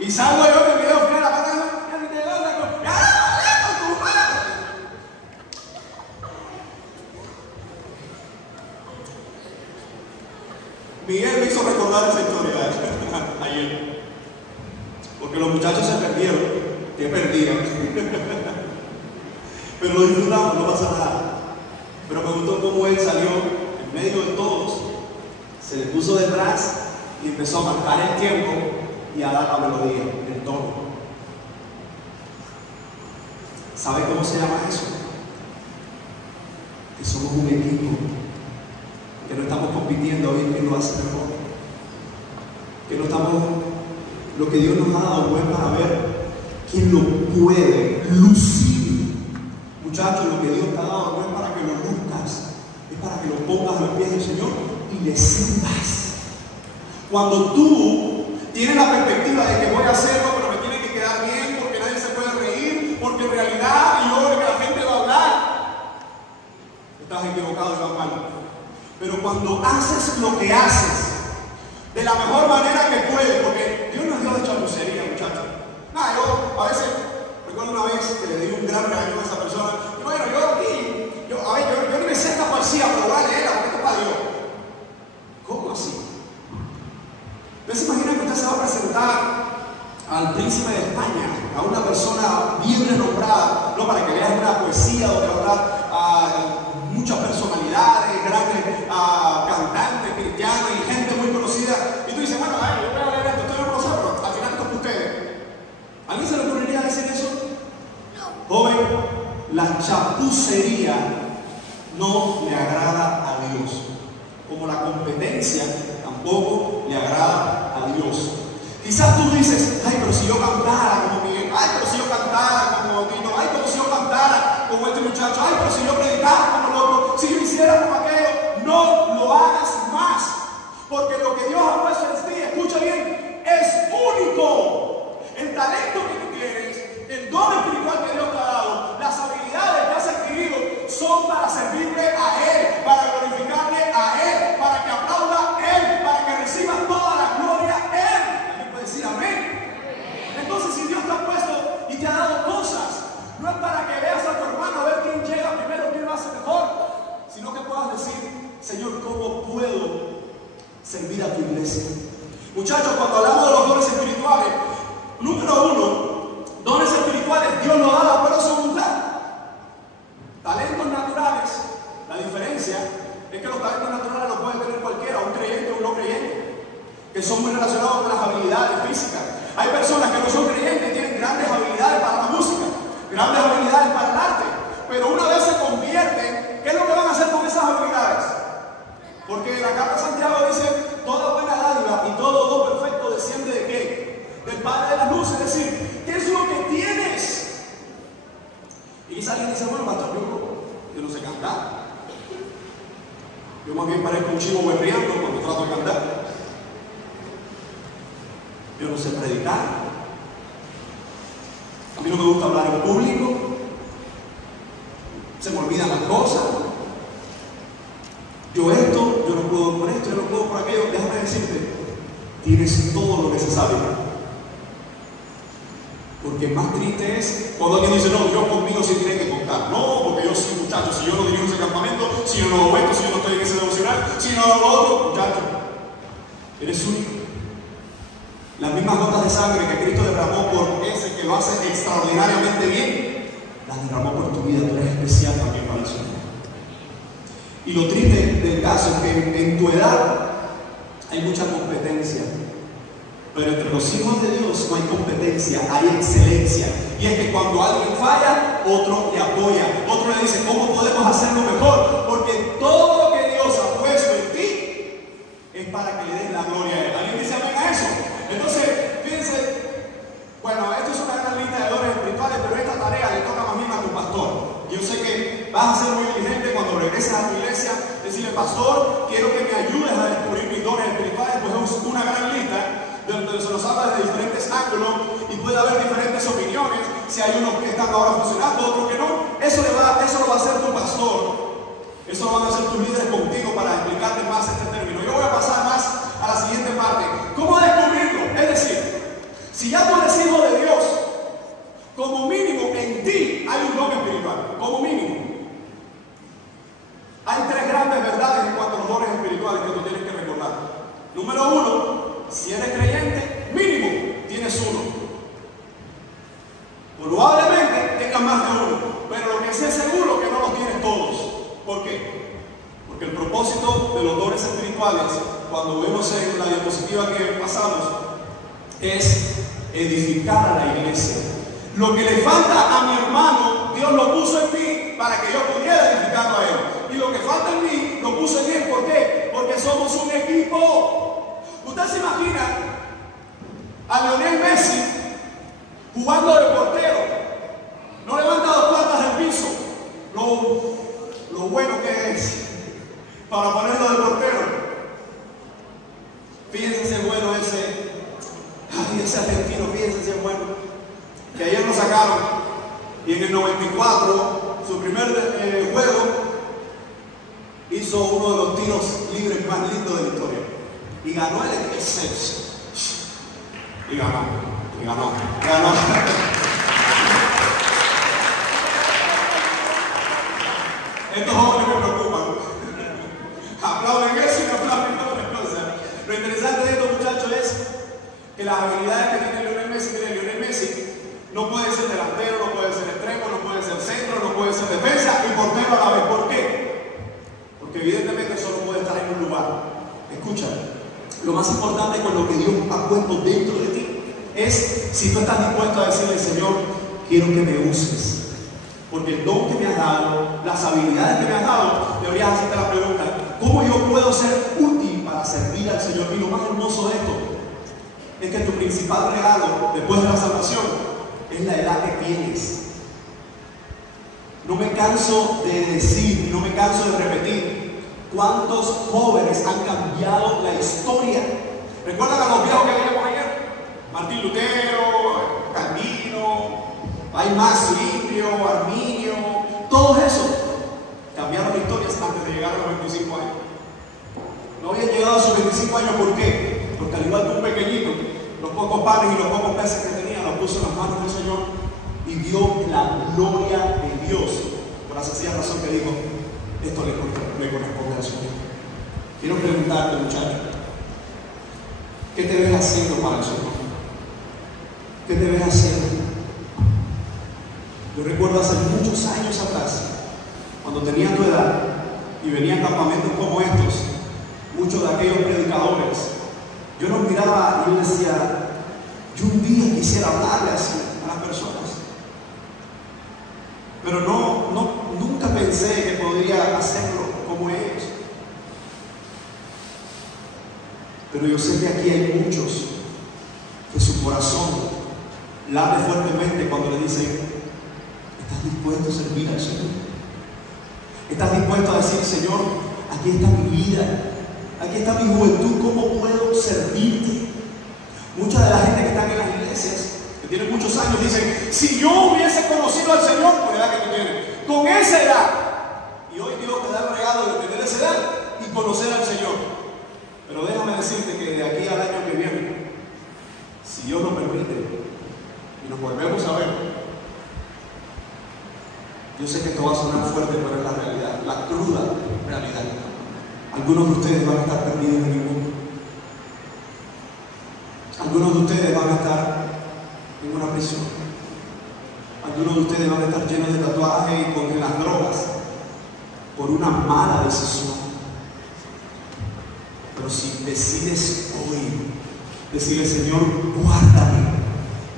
Y salgo yo en el video final, la parte de la canción: Miguel me hizo recordar esa historia ayer, porque los muchachos se perdieron, que perdían, pero lo disfrutamos, no pasa nada. Pero me gustó cómo él salió en medio de todos, se le puso detrás y empezó a marcar el tiempo y a dar la melodía, el tono. ¿Sabe cómo se llama eso? Que somos un equipo, que no estamos compitiendo a ver quién lo hace mejor, que no estamos, lo que Dios nos ha dado no es para ver quién lo puede lucir. Muchachos, lo que Dios te ha dado no es para que lo luzcas, es para que lo pongas a los pies del Señor y le sirvas. Cuando tú Tienen la perspectiva de que voy a hacerlo, pero me tiene que quedar bien porque nadie se puede reír, porque en realidad yo de que la gente va a hablar. Estás equivocado y vas mal. Pero cuando haces lo que haces de la mejor manera que puedes, porque Dios nos dio de chapucería, muchachos. Nada, yo a veces recuerdo una vez que le di un gran regaño a esa persona. Y bueno, yo ni me sé esta poesía, pero voy a leerla porque esto es para Dios. ¿Cómo así? ¿Usted se imagina que usted se va a presentar al príncipe de España, a una persona bien renombrada, no para que veas una poesía donde va a estar muchas personalidades, grandes cantantes, cristianos y gente muy conocida? Y tú dices, bueno, yo voy a leer esto, usted no lo conoce, pero al final esto es para ustedes. ¿A alguien se le ocurriría decir eso? Joven, la chapucería no le agrada a Dios, como la competencia tampoco le agrada a Dios. Quizás tú dices, ay, pero si yo cantara como Miguel, ay, pero si yo cantara como Tino, ay, pero si yo cantara como este muchacho, ay, pero si yo predicara como el otro, si yo hiciera como aquello. No lo hagas más, porque lo que Dios ha puesto en ti, escucha bien, es único. El talento que tú tienes, el don espiritual que Dios te ha dado, las habilidades que has adquirido son para servirle a Él, para glorificarle a Él, para que aplauda a Él, para que reciba toda la gloria a Él. ¿Alguien puede decir amén? Entonces, si Dios te ha puesto y te ha dado cosas, no es para que veas a tu hermano a ver quién llega primero, quién lo hace mejor, sino que puedas decir, Señor, ¿cómo puedo servir a tu iglesia? Muchachos, cuando hablamos de los dones espirituales, número uno, dones espirituales, Dios nos da la buena voluntad. Talentos naturales, la diferencia es que los talentos naturales los puede tener cualquiera, un creyente o un no creyente, que son muy relacionados con las habilidades físicas. Hay personas que no son creyentes y tienen grandes habilidades para la música, grandes habilidades para el arte, pero una vez se convierten, ¿qué es lo que van a hacer con esas habilidades? Porque la carta de Santiago dice, toda buena dádiva y todo don perfecto desciende ¿de qué? Del Padre de las luces. Es decir, ¿qué es lo que tienes? Y quizá alguien dice, bueno, pastor, yo no sé cantar. Yo más bien parezco un chivo berreando cuando trato de cantar. Yo no sé predicar. A mí no me gusta hablar en público. Se me olvidan las cosas. Yo no puedo por esto, yo no puedo por aquello. Déjame decirte, tienes todo lo necesario. Porque más triste es cuando alguien dice, no, Dios conmigo sí tiene que contar. No, porque yo soy muchacho, si yo no dirijo ese campamento, si yo no lo cuento, si yo no estoy en ese devocional, si no lo otro, muchacho, eres único. Las mismas gotas de sangre que Cristo derramó por ese que lo hace extraordinariamente bien, las derramó por tu vida. Tú eres especial también para el Señor. Y lo triste del caso es que en tu edad hay mucha competencia, pero entre los hijos de Dios no hay competencia, hay excelencia. Y es que cuando alguien falla, otro le apoya, otro le dice, ¿cómo podemos hacerlo mejor? Porque todo lo que Dios ha puesto en ti es para que le des la gloria a Él. ¿Alguien dice amén a eso? Entonces, fíjense, bueno, esto es una gran lista de dones espirituales, pero esta tarea le toca más bien a tu pastor. Yo sé que vas a ser muy diligente cuando regreses a tu iglesia, decirle, pastor, quiero que me ayudes a descubrir mis dones espirituales, pues es una gran lista donde se nos habla de diferentes ángulos y puede haber diferentes opiniones, si hay unos que están ahora funcionando, otros que no. Eso lo va a hacer tu pastor, eso lo van a hacer tus líderes contigo para explicarte más este término. Yo voy a pasar más a la siguiente parte. ¿Cómo descubrirlo? Es decir, si ya tú eres hijo de Dios, como mínimo en ti hay un don espiritual, como mínimo. Hay tres grandes verdades en cuanto a los dones espirituales que tú tienes que recordar. Número uno, si eres creyente, mínimo tienes uno. Probablemente tengas más de uno, pero lo que sí es seguro es que no los tienes todos. ¿Por qué? Porque el propósito de los dones espirituales, cuando vemos en la diapositiva que pasamos, es edificar a la iglesia. Lo que le falta a mi hermano, Dios lo puso en mí para que yo pudiera edificarlo a él. Y lo que falta en mí, lo puso en él. ¿Por qué? Porque somos un equipo. ¿Usted se imagina a Lionel Messi jugando de portero? No levanta dos plantas del piso. Lo bueno que es para ponerlo de portero. Fíjense ese bueno ese. fíjense si es bueno, que ayer lo sacaron y en el 94, su primer juego, hizo uno de los tiros libres más lindos de la historia y ganó el Excelsior. Y ganó. Estos jóvenes me preocupan. Aplauden eso y no aplauden otras cosas. Lo interesante de estos muchachos es que las habilidades que tiene Lionel Messi, no puede ser delantero, no puede ser extremo, no puede ser centro, no puede ser defensa y portero a la vez. ¿Por qué? Porque evidentemente solo puede estar en un lugar. Escucha, lo más importante con lo que Dios ha puesto dentro de ti es si tú estás dispuesto a decirle, Señor, quiero que me uses. Porque el don que me has dado, las habilidades que me has dado, deberías hacerte la pregunta, ¿cómo yo puedo ser útil para servir al Señor? Y lo más hermoso de esto es que tu principal regalo después de la salvación es la edad que tienes. No me canso de decir, no me canso de repetir cuántos jóvenes han cambiado la historia. ¿Recuerdan a los viejos que veíamos ayer? Martín Lutero, Calvino, hay más, Limpio, Arminio, todos esos cambiaron la historia antes de llegar a los 25 años. No habían llegado a sus 25 años, ¿por qué? Porque al igual que un pequeñito, los pocos panes y los pocos peces que tenía los puso en las manos del Señor y vio la gloria de Dios. Por la sencilla razón que dijo, esto le corresponde al Señor. Quiero preguntarte, muchacho, ¿qué te ves haciendo para el Señor? ¿Qué te ves haciendo? Yo recuerdo hace muchos años atrás, cuando tenía tu edad y venían campamentos como estos, muchos de aquellos predicadores, yo los miraba y yo decía, yo un día quisiera hablarle así a las personas. Pero nunca pensé que podría hacerlo como ellos. Pero yo sé que aquí hay muchos que su corazón late fuertemente cuando le dicen, ¿estás dispuesto a servir al Señor? ¿Estás dispuesto a decir, Señor, aquí está mi vida, aquí está mi juventud, ¿cómo puedo servirte? Mucha de la gente que están en las iglesias, que tienen muchos años, dicen, si yo hubiese conocido al Señor, por la edad que tú tienes, con esa edad, y hoy Dios te da el regalo de tener esa edad y conocer al Señor. Pero déjame decirte que de aquí al año que viene, si Dios lo permite, y nos volvemos a ver, yo sé que esto va a sonar fuerte, pero es la realidad, la cruda realidad. Algunos de ustedes van a estar perdidos en el mundo. Algunos de ustedes van a estar en una prisión. Algunos de ustedes van a estar llenos de tatuajes y con las drogas por una mala decisión. Pero si decides hoy decirle, Señor, guárdame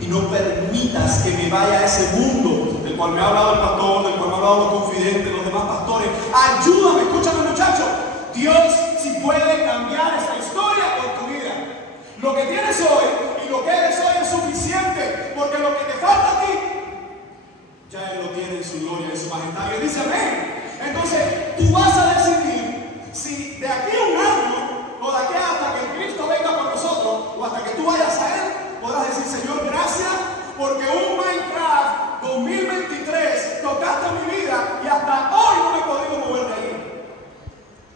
y no permitas que me vaya a ese mundo del cual me ha hablado el pastor, del cual me ha hablado los confidentes, los demás pastores, ayúdame, escúchame, muchachos. Dios sí puede cambiar esta historia por tu vida. Lo que tienes hoy y lo que eres hoy es suficiente, porque lo que te falta a ti ya Él lo tiene en su gloria, en su majestad. Y Él dice, amén. Entonces tú vas a decidir si de aquí a un año o de aquí hasta que Cristo venga con nosotros o hasta que tú vayas a Él, podrás decir, Señor, gracias porque un Minecraft 2023 tocaste mi vida y hasta hoy no me he podido mover de ahí.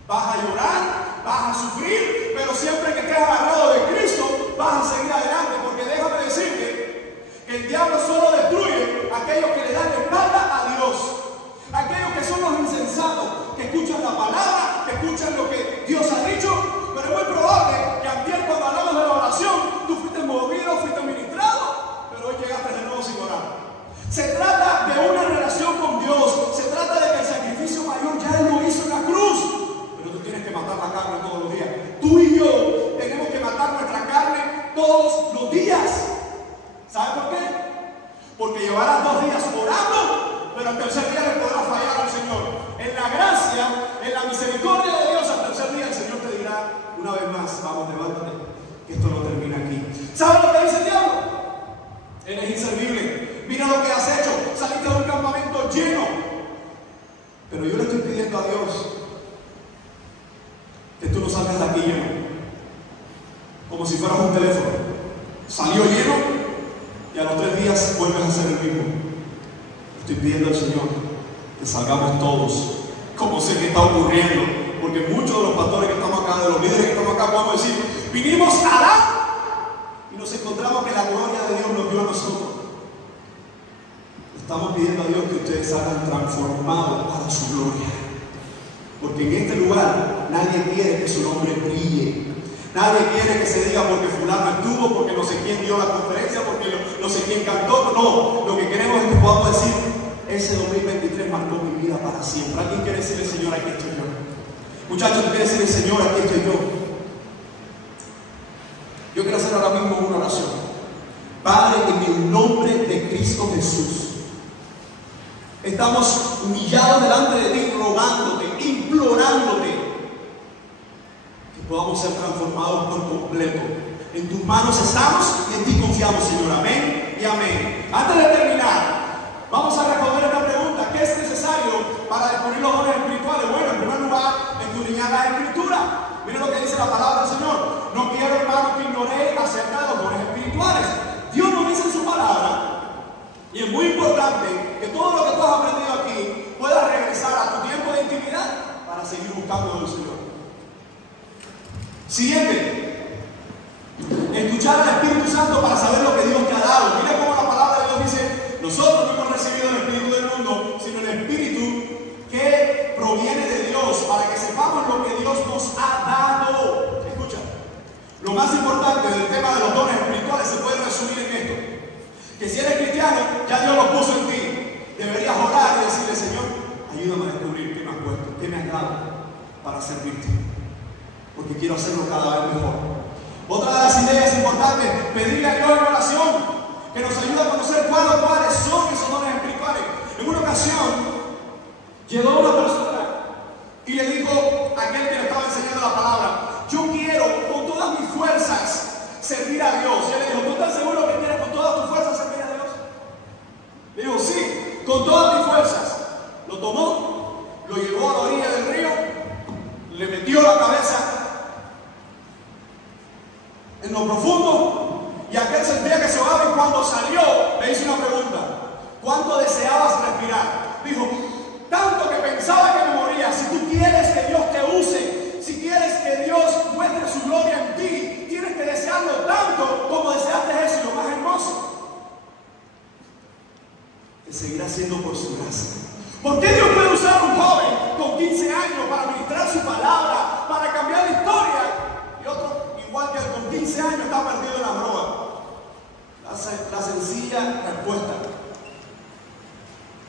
Vas a llorar, vas a sufrir, pero siempre que estés agarrado de Cristo, vas a seguir adelante, porque déjame decirte que el diablo solo destruye a aquellos que le dan la espalda a Dios, aquellos que son los insensatos, que escuchan la palabra, que escuchan lo que Dios ha dicho, pero es muy probable que antes cuando hablamos de la oración, tú fuiste movido, fuiste ministrado, pero hoy llegaste de nuevo sin orar. Se trata de una relación con Dios, se trata de que el sacrificio mayor ya Él lo hizo en la cruz. Tienes que matar la carne todos los días. Tú y yo tenemos que matar nuestra carne todos los días. ¿Sabes por qué? Porque llevarás 2 días orando, pero al tercer día le podrás fallar al Señor. En la gracia, en la misericordia de Dios, al tercer día el Señor te dirá una vez más, vamos, levántate, que esto no termina aquí. ¿Sabes lo que dice el diablo? Eres inservible. Mira lo que has hecho. Saliste de un campamento lleno. Pero yo le estoy pidiendo a Dios que tú no salgas de aquí lleno, como si fueras un teléfono. Salió lleno, días vuelves a ser el mismo. Estoy pidiendo al Señor que salgamos todos, como sé que está ocurriendo, porque muchos de los pastores que estamos acá, de los líderes que estamos acá, podemos decir, vinimos a dar y nos encontramos que la gloria de Dios nos dio a nosotros. Estamos pidiendo a Dios que ustedes salgan transformados para su gloria, porque en este lugar nadie quiere que su nombre brille. Nadie quiere que se diga porque fulano estuvo, porque no sé quién dio la conferencia, porque no sé quién cantó. No, lo que queremos es que podamos decir, ese 2023 marcó mi vida para siempre. ¿Alguien quiere decirle, Señor, aquí estoy yo? Muchachos, ¿tú quieres decirle, Señor, aquí estoy yo? Yo quiero hacer ahora mismo una oración. Padre, en el nombre de Cristo Jesús, estamos humillados delante de ti, rogándote, implorándote podamos ser transformados por completo. En tus manos estamos y en ti confiamos, Señor. Amén y amén. Antes de terminar, vamos a responder esta pregunta: ¿qué es necesario para descubrir los dones espirituales? Bueno, en primer lugar, escudriñar la Escritura. Miren lo que dice la palabra del Señor. No quiero, hermano, que ignoréis acerca de los dones espirituales. Dios nos dice en su palabra, y es muy importante que todo lo que tú has aprendido aquí puedas regresar a tu tiempo de intimidad para seguir buscando al Señor. Siguiente, escuchar al Espíritu Santo para saber lo que Dios te ha dado. Mira cómo la palabra de Dios dice: nosotros no hemos recibido el Espíritu del mundo, sino el Espíritu que proviene de Dios, para que sepamos lo que Dios nos ha dado. Escucha, lo más importante del tema de los dones espirituales se puede resumir en esto: que si eres cristiano, ya Dios lo puso en ti. Deberías orar y decirle: Señor, ayúdame a descubrir qué me has puesto, qué me has dado para servirte, porque quiero hacerlo cada vez mejor. Otra de las ideas importantes, pedirle a Dios en oración que nos ayude a conocer cuáles son esos dones espirituales. En una ocasión llegó una persona y le dijo a aquel que le estaba enseñando la palabra: yo quiero con todas mis fuerzas servir a Dios. Y él le dijo: ¿tú estás seguro que quieres con todas tus fuerzas servir a Dios? Le dijo: sí, con todas mis fuerzas. Lo tomó, lo llevó a la orilla del río, le metió la cabeza en lo profundo, y aquel sentía que se ahogaba, y cuando salió le hizo una pregunta: ¿cuánto deseabas respirar? Dijo: tanto que pensaba que me moría. Si tú quieres que Dios te use, si quieres que Dios muestre su gloria en ti, tienes que desearlo tanto como deseaste eso. Y lo más hermoso, que seguirá siendo por su gracia. ¿Por qué Dios puede usar a un joven con 15 años para ministrar su palabra, para cambiar la historia, y otro igual que con 15 años está perdido en la droga? La sencilla respuesta: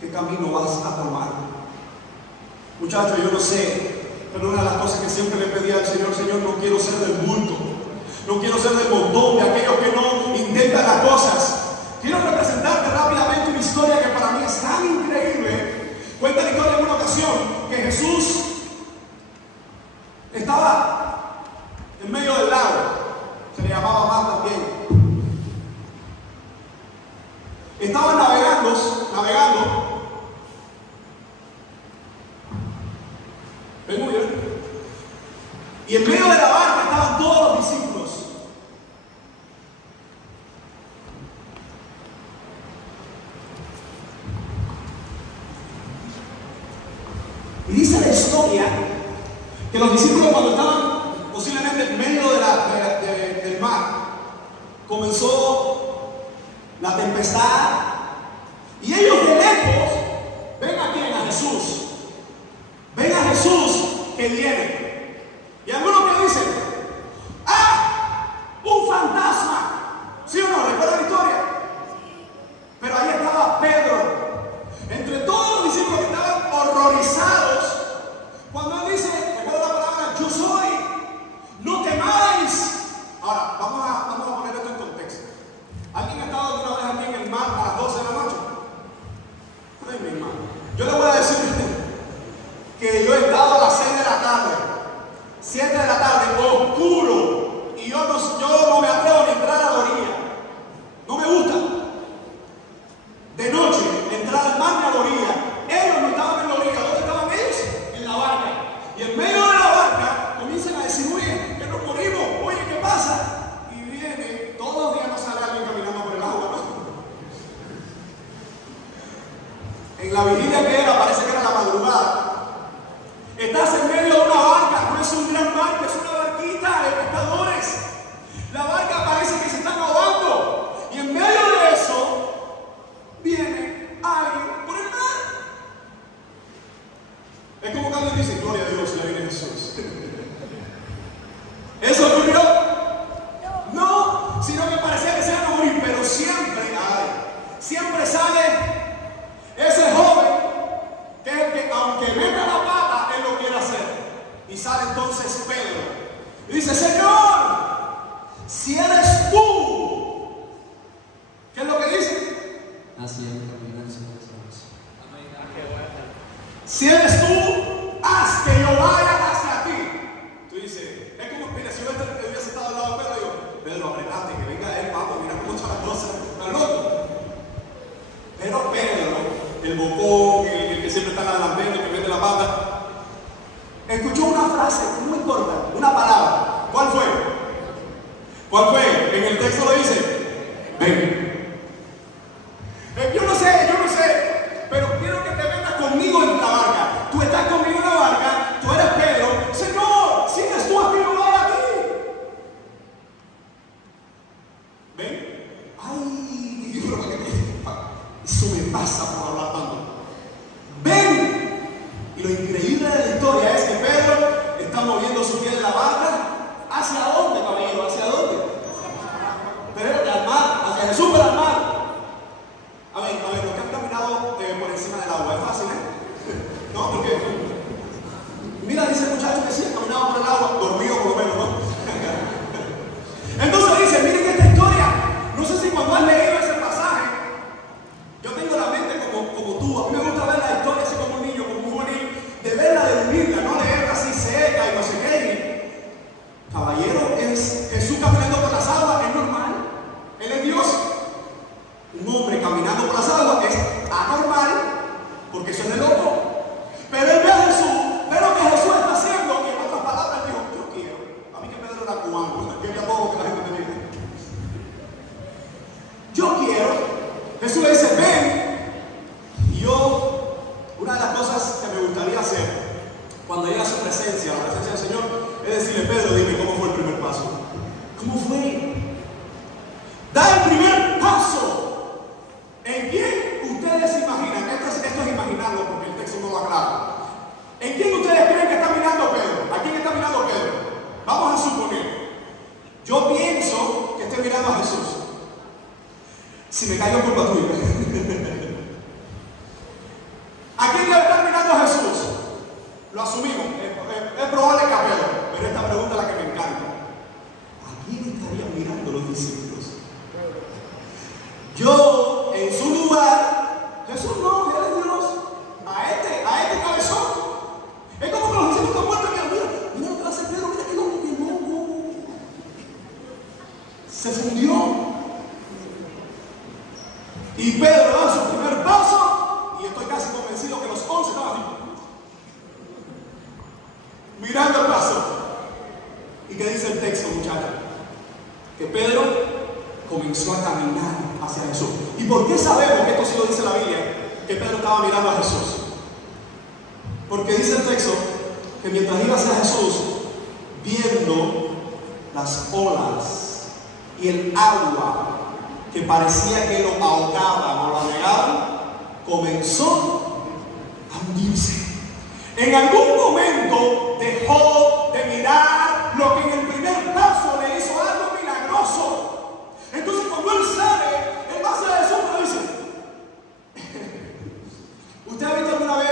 ¿qué camino vas a tomar? Muchachos, yo no sé, pero una de las cosas que siempre le pedía al Señor: Señor, no quiero ser del bulto, no quiero ser del montón de aquellos que no intentan las cosas. Quiero representarte rápidamente una historia que para mí es tan increíble. Cuenta la historia en una ocasión que Jesús estaba en medio del lago, se le llamaba mar también. Estaban navegando, y en medio de la barca estaban todos los discípulos. Y dice la historia que los discípulos, cuando estaban posiblemente en medio del mar, comenzó la tempestad, y ellos de lejos ven a quién, a Jesús. Ven a Jesús que viene. Y algunos que dicen: ¡ah! ¡Un fantasma! ¿Sí o no? ¿Recuerdan la historia? Pero ahí estaba Pedro, entre todos los discípulos que estaban horrorizados, cuando él dice, recuerda la palabra: yo soy, no temáis. Ahora, vamos a poner esto en contexto. ¿Alguien ha estado alguna vez aquí en el mar a las 12 de la noche? Ay, mi hermano, yo le voy a decir que yo he estado a las 6 de la tarde, 7 de la tarde, oscuro, y yo no me atrevo ni a entrar a la orilla. No me gusta. De noche, entrar al mar ni a la orilla. Ellos no estaban en la orilla. ¿Dónde estaban ellos? En la barca. Y en medio de la barca comienzan a decir: oye, que nos morimos, oye, ¿qué pasa? Y viene, todos los días nos sale alguien caminando por el agua. en la vigilia que era, parece que era la madrugada. Estás en medio de una barca, no es un gran barco, es una barquita de pescadores. La barca parece que se está ahogando. Y en medio de eso, viene alguien por el mar. Es como cuando dice, gloria a Dios, ya viene Jesús. ¿Eso ocurrió? No, sino que parecía que se iban a morir, pero siempre sale ese joven que es el que, aunque meta la pata, él lo quiere hacer. Y sale entonces Pedro y dice, Señor, si eres tú, ¿qué es lo que dice? Así es, caminar sobre las aguas. Si eres tú, haz que yo vaya hacia ti. Tú dices, es como, mira, si yo hubiese estado al lado de Pedro, digo, Pedro, apretate, que venga él, vamos, mira cómo están las cosas, está loco. Pero Pedro, el bocón, el que siempre está en la delantera, el que mete la pata, escuchó una frase muy corta, una palabra. ¿Cuál fue? ¿Cuál fue? En el texto lo dice, ven. Yo no sé, pero quiero que te vengas conmigo en la barca. Tú estás conmigo en la barca, tú eres Pedro. Señor, si eres tú, aquí no vaya aquí. ¿Ven? Ay, eso me pasa por hablar tanto. ¡Ven! Y lo increíble de la historia es que Pedro está moviendo su pie de la barca. ¿Hacia dónde, caballero? ¿Hacia dónde? Pero al mar, hacia Jesús, pero al mar. A ver, los que han caminado por encima del agua, ¿es fácil, No, porque mira, dice el muchacho que sí ha caminado por el agua, dormido por lo menos, ¿no? Entonces dice, miren esta historia. No sé si cuando has leído ese pasaje, yo tengo la mente como tú. A mí me gusta ver la historia así como un niño, como un juvenil, de verla, de vivirla, no leerla así seca y no sé qué. Caballero, es Jesús caminando por las aguas, es normal. Él es Dios. Un hombre caminando por las aguas es anormal, porque eso es de loco. Pero él ve a Jesús, ve lo que Jesús está haciendo, y en otras palabras él dijo, yo quiero. A mí que Pedro era cubano, quería todo que la gente tenía. Yo quiero. Jesús le dice, ven. Y yo, una de las cosas que me gustaría hacer cuando llega a su presencia, la presencia del Señor, es decirle, Pedro, dime cómo fue el primer paso. ¿Cómo fue? Da el primer paso. ¿En quién ustedes imaginan? Esto es imaginarlo porque el texto no lo aclara. ¿En quién ustedes creen que está mirando Pedro? ¿A quién está mirando Pedro? Vamos a suponer. Yo pienso que esté mirando a Jesús. Si me caigo por culpa tuya. ¿A quién debe estar mirando a Jesús? Lo asumimos. Es probable que a Pedro. Pero esta pregunta es la que me encanta. ¿A quién estarían mirando los discípulos? Yo, en su lugar, Jesús no, él es Dios. A este cabezón. Es como que los discípulos están muertos y mira lo que hace Pedro, mira que no. Se fundió. Y Pedro da su primer paso, y estoy casi convencido que los 11 estaban mirando el paso. ¿Y qué dice el texto, muchachos? Que Pedro comenzó a caminar hacia Jesús. ¿Y por qué sabemos que esto sí lo dice la Biblia? Que Pedro estaba mirando a Jesús. Porque dice el texto que mientras iba hacia Jesús, viendo las olas y el agua que parecía que lo ahogaban o lo anegaban, comenzó a hundirse. En algún momento dejó de mirar lo que en el primer paso le hizo algo milagroso. Entonces cuando él sale, él va hacia Jesús y dice, ¿usted ha visto alguna vez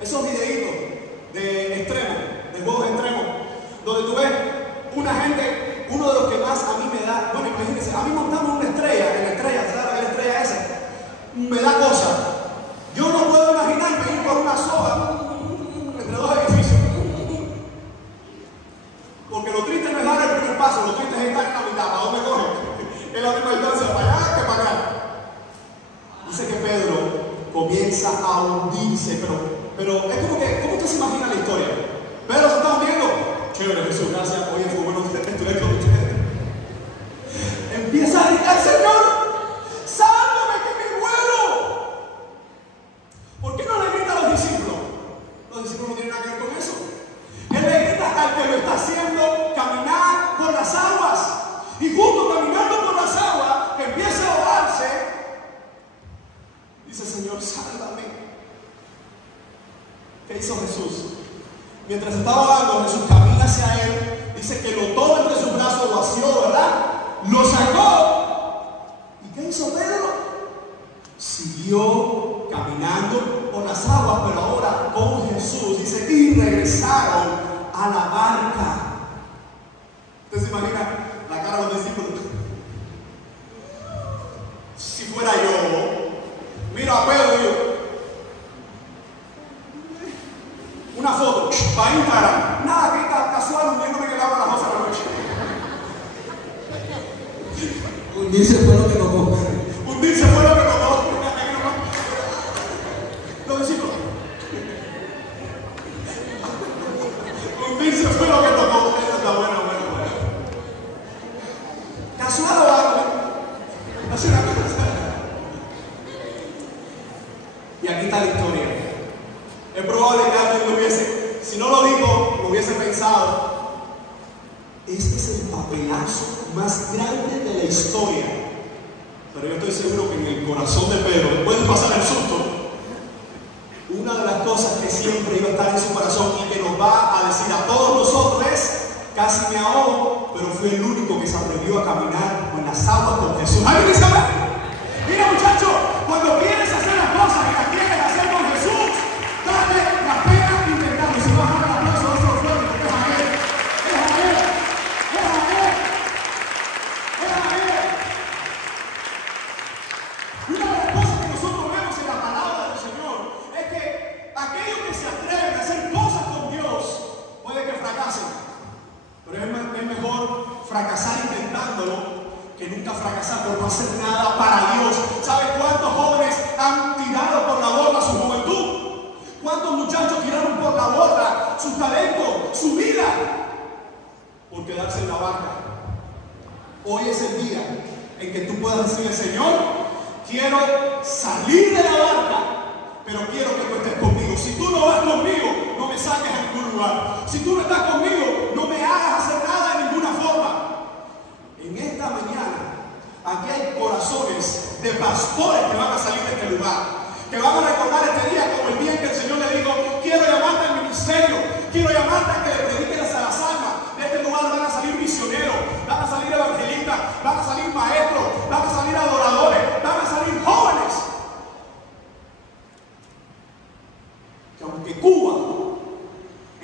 esos videitos de extremos, de juegos extremos, donde tú ves una gente, uno de los que más a mí me da, bueno, imagínense, a mí montamos una estrella, en la estrella, ¿sabes? La estrella esa, me da cosa. Yo no puedo imaginarme ir por una soga entre dos edificios. Porque lo triste no es dar el primer paso, lo triste es estar en la mitad. ¿Para dónde coge? En la misma distancia, para allá que para acá. Dice que Pedro comienza a hundirse, pero es como que, ¿cómo usted se imagina la historia? Pedro se está hundiendo. Chévere, Jesús, gracias. Oye, fue bueno estudiar con ustedes. Empieza a gritar, Señor, sálvame que me mientras estaba dando, Jesús camina hacia él, dice que lo toma entre sus brazos, lo asió, ¿verdad? Lo sacó. ¿Y qué hizo Pedro? Siguió caminando por las aguas, pero ahora con Jesús. Dice, y regresaron a la barca. ¿Usted se imagina la cara de los discípulos? Si fuera yo, miro a Pedro y digo, una foto para Instagram. Nada, que casual, hundiéndome que daba las 12 de la noche. Hundirse fue lo que tocó. Hundirse fue lo que tocó. Los discípulos. Hundirse fue lo que tocó. Eso está bueno. Casual o algo. Hace una cosa. Y aquí está la historia. Es probable que alguien lo hubiese, si no lo digo, lo hubiese pensado. Este es el papelazo más grande de la historia. Pero yo estoy seguro que en el corazón de Pedro, después de pasar el susto, una de las cosas que siempre iba a estar en su corazón y que nos va a decir a todos nosotros es: casi me ahogo, pero fui el único que se atrevió a caminar en las aguas con Jesús. ¿Alguien dice amén? Mira, muchachos, cuando quieres hacer las cosas y las quieres hacer con Jesús, dale la pena intentarlo. Y si vas a dar el aplauso, no se lo puedes, porque es a él. Es a él. Es a él. Es a él. Y una de las cosas que nosotros vemos en la palabra del Señor es que aquellos que se atreven a hacer cosas con Dios puede que fracasen. Pero es mejor fracasar intentándolo que nunca fracasar por no hacer nada para Dios. ¿Sabe cuántos jóvenes han tirado por la borda su juventud? ¿Cuántos muchachos tiraron por la borda su talento, su vida, por quedarse en la barca? Hoy es el día en que tú puedas decirle: Señor, quiero salir de la barca, pero quiero que tú estés conmigo. Si tú no vas conmigo, no me saques a ningún lugar. Si tú no estás conmigo, no me hagas hacer nada de ninguna forma. En esta mañana, aquí hay corazones de pastores que van a salir de este lugar, que van a recordar este día como el día en que el Señor le dijo: quiero llamarte al ministerio, quiero llamarte a que le prediques a las almas. De este lugar van a salir misioneros, van a salir evangelistas, van a salir maestros, van a salir adoradores, van a salir jóvenes. Que aunque Cuba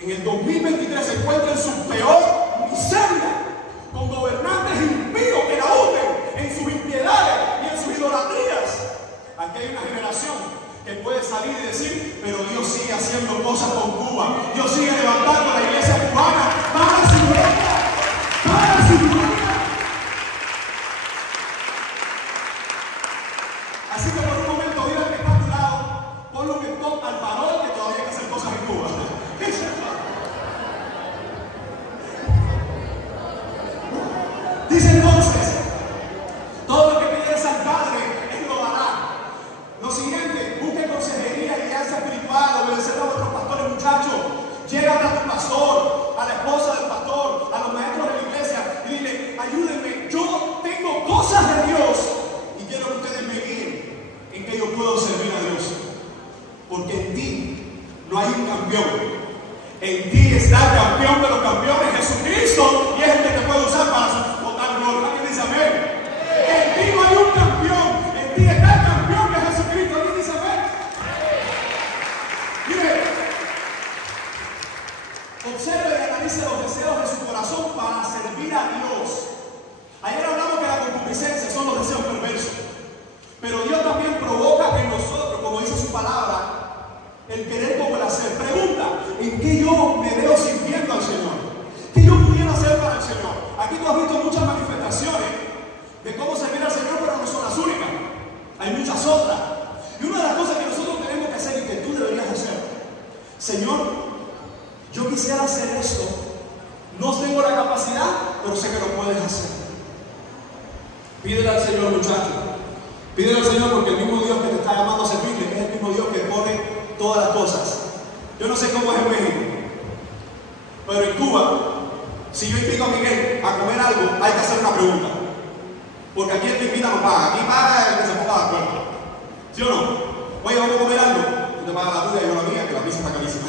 en el 2023 se encuentra en su peor miseria, con gobernantes impíos que la hunden en sus impiedades y en sus idolatrías, aquí hay una generación que puede salir y decir: pero Dios sigue haciendo cosas con Cuba, Dios sigue levantando a la iglesia cubana para su gloria, para su gloria. Así que por un momento, dile al que está a tu lado, ponlo en top al parol, que todavía hay que hacer cosas en Cuba. Dice entonces: todo lo que pides al Padre, Él lo dará. Lo siguiente, busque consejería, guianza espiritual, obedecer a vuestros pastores. Muchachos, llégate a tu pastor, a la esposa del pastor, a los maestros de la iglesia y dile: ayúdenme, yo tengo cosas de Dios y quiero que ustedes me guíen en que yo puedo servir a Dios. Porque en ti no hay un campeón. En ti está el campeón de los campeones, Jesucristo, y es el que te puede usar para su total gloria. ¿Alguien dice amén? En ti no hay un campeón, en ti está el campeón de Jesucristo. ¿Alguien dice amén? Mire, observe y analice los deseos de su corazón para servir a Dios. Ayer hablamos que la concupiscencia son los deseos perversos, pero Dios también provoca que nosotros, como dice su palabra, el querer como el hacer. Pregunta: ¿en qué yo me veo sirviendo al Señor? ¿Qué yo pudiera hacer para el Señor? Aquí tú has visto muchas manifestaciones de cómo servir al Señor, pero no son las únicas. Hay muchas otras. Y una de las cosas que nosotros tenemos que hacer y que tú deberías hacer: Señor, yo quisiera hacer esto, no tengo la capacidad, pero sé que lo puedes hacer. Pídele al Señor, muchacho. Pídele al Señor, porque el mismo Dios que te está llamando a servirle es el mismo Dios que pone todas las cosas. Yo no sé cómo es en México, pero en Cuba, si yo invito a Miguel a comer algo, hay que hacer una pregunta, porque aquí el que invita no paga, aquí paga el que se ponga de acuerdo. ¿Sí o no? Oye, vamos a comer algo, tú te pagas la tuya y yo la mía, que la pizza está carísima.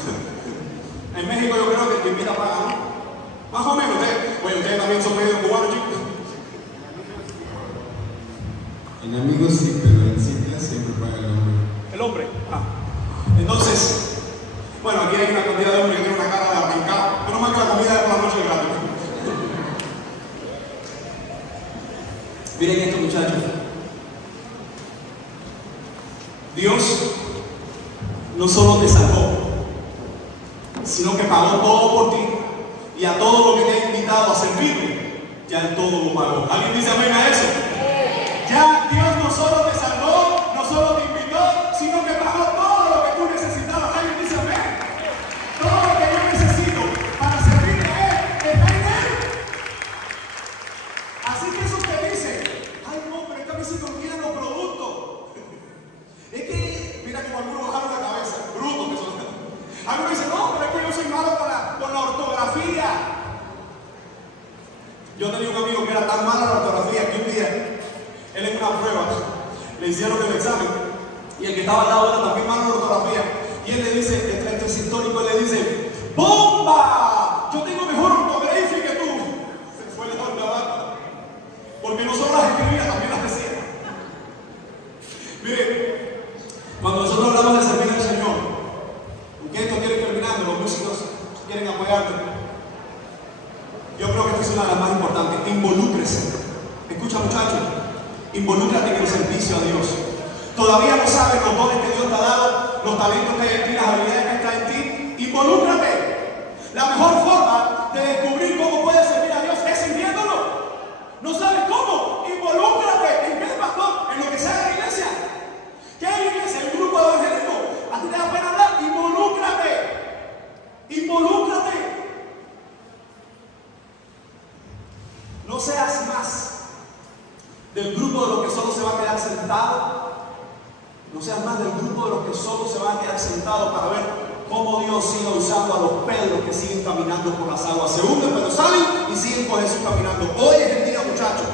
En México yo creo que el que invita paga, ¿no? Más o menos, ustedes también son medio cubanos, chicos. En amigos sí, pero en citas siempre paga el hombre. El hombre. Entonces, bueno, aquí hay una cantidad de hombres que tienen una cara de arrancado. Pero más que la comida es por la noche de gratis. Miren esto, muchachos. Dios no solo te salvó, sino que pagó todo por ti. Y a todo lo que te ha invitado a servirle, ya Él todo lo pagó. ¿Alguien dice amén a eso? Ya Dios no solo te salvó, no solo te invitó, sino que pagó todo lo que tú necesitabas. ¿Alguien dice amén? Todo lo que yo necesito para servirle a Él está en Él. Así que eso que dice, ay no, pero es que a mí se me olvidan los productos. Es que, mira como algunos bajaron la cabeza, brutos que son. Algunos dicen, no, pero es que yo soy malo con la ortografía. Yo tenía un amigo que era tan malo en la ortografía que un día, él en una prueba, le hicieron el examen, y el que estaba al lado era también malo en la ortografía, y él le dice, este es histórico, él le dice, ¡bomba! Yo tengo mejor ortografía que tú. Se fue lejos de la banda, porque no solo las escribía, también las decía. Mire, cuando nosotros hablamos de servir al Señor, aunque esto quiere terminar, los músicos quieren apoyarme, yo creo que esta es una de las más importantes. Involúcrese. Escucha, muchachos, involúcrate en el servicio a Dios. Todavía no sabes los dones que Dios te ha dado, los talentos que hay en ti, las habilidades que están en ti. Involúcrate. La mejor forma de descubrir cómo puedes servir a Dios es sirviéndolo. ¿No sabes cómo? Involúcrate. ¿En qué, pastor? En lo que sea de la iglesia. ¿Qué hay iglesia? ¿Un grupo de evangelismo? ¿A ti te da pena hablar? Involúcrate. Involúcrate. No seas más del grupo de los que solo se va a quedar sentado. No seas más del grupo de los que solo se van a quedar sentados para ver cómo Dios sigue usando a los Pedros que siguen caminando por las aguas. Se hunden, pero salen y siguen con Jesús caminando. Hoy es el día, muchachos.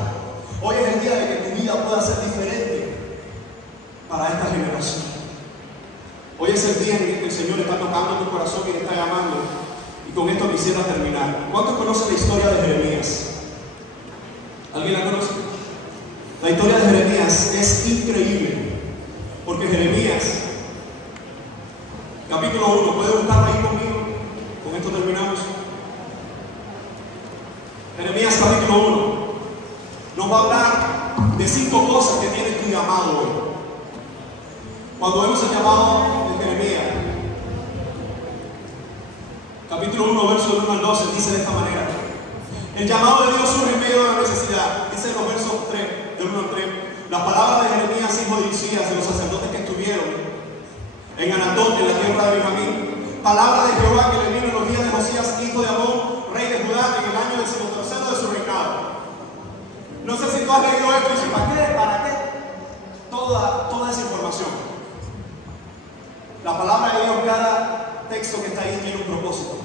Hoy es el día de que tu vida pueda ser diferente para esta generación. Hoy es el día en que el Señor está tocando tu corazón y te está llamando. Y con esto quisiera terminar. ¿Cuántos conocen la historia de Jeremías? ¿Alguien la conoce? La historia de Jeremías es increíble, porque Jeremías, capítulo 1, ¿puede buscarlo ahí conmigo? Con esto terminamos. Jeremías capítulo 1 nos va a hablar de 5 cosas que tiene tu llamado hoy. Cuando vemos el llamado de Jeremías, capítulo 1, verso 1 al 12, dice de esta manera: el llamado de Dios surge en medio de la necesidad. Dice en los versos 3, del 1 al 3, las palabras de Jeremías, hijo de Isías, de los sacerdotes que estuvieron en Anatot, en la tierra de Benjamín. Palabra de Jehová que le vino en los días de Josías, hijo de Amón, rey de Judá, en el año 13º de su reinado. No sé si tú has leído esto y dices, ¿para qué? ¿Para qué? Toda esa información. La palabra de Dios, cada texto que está ahí tiene un propósito.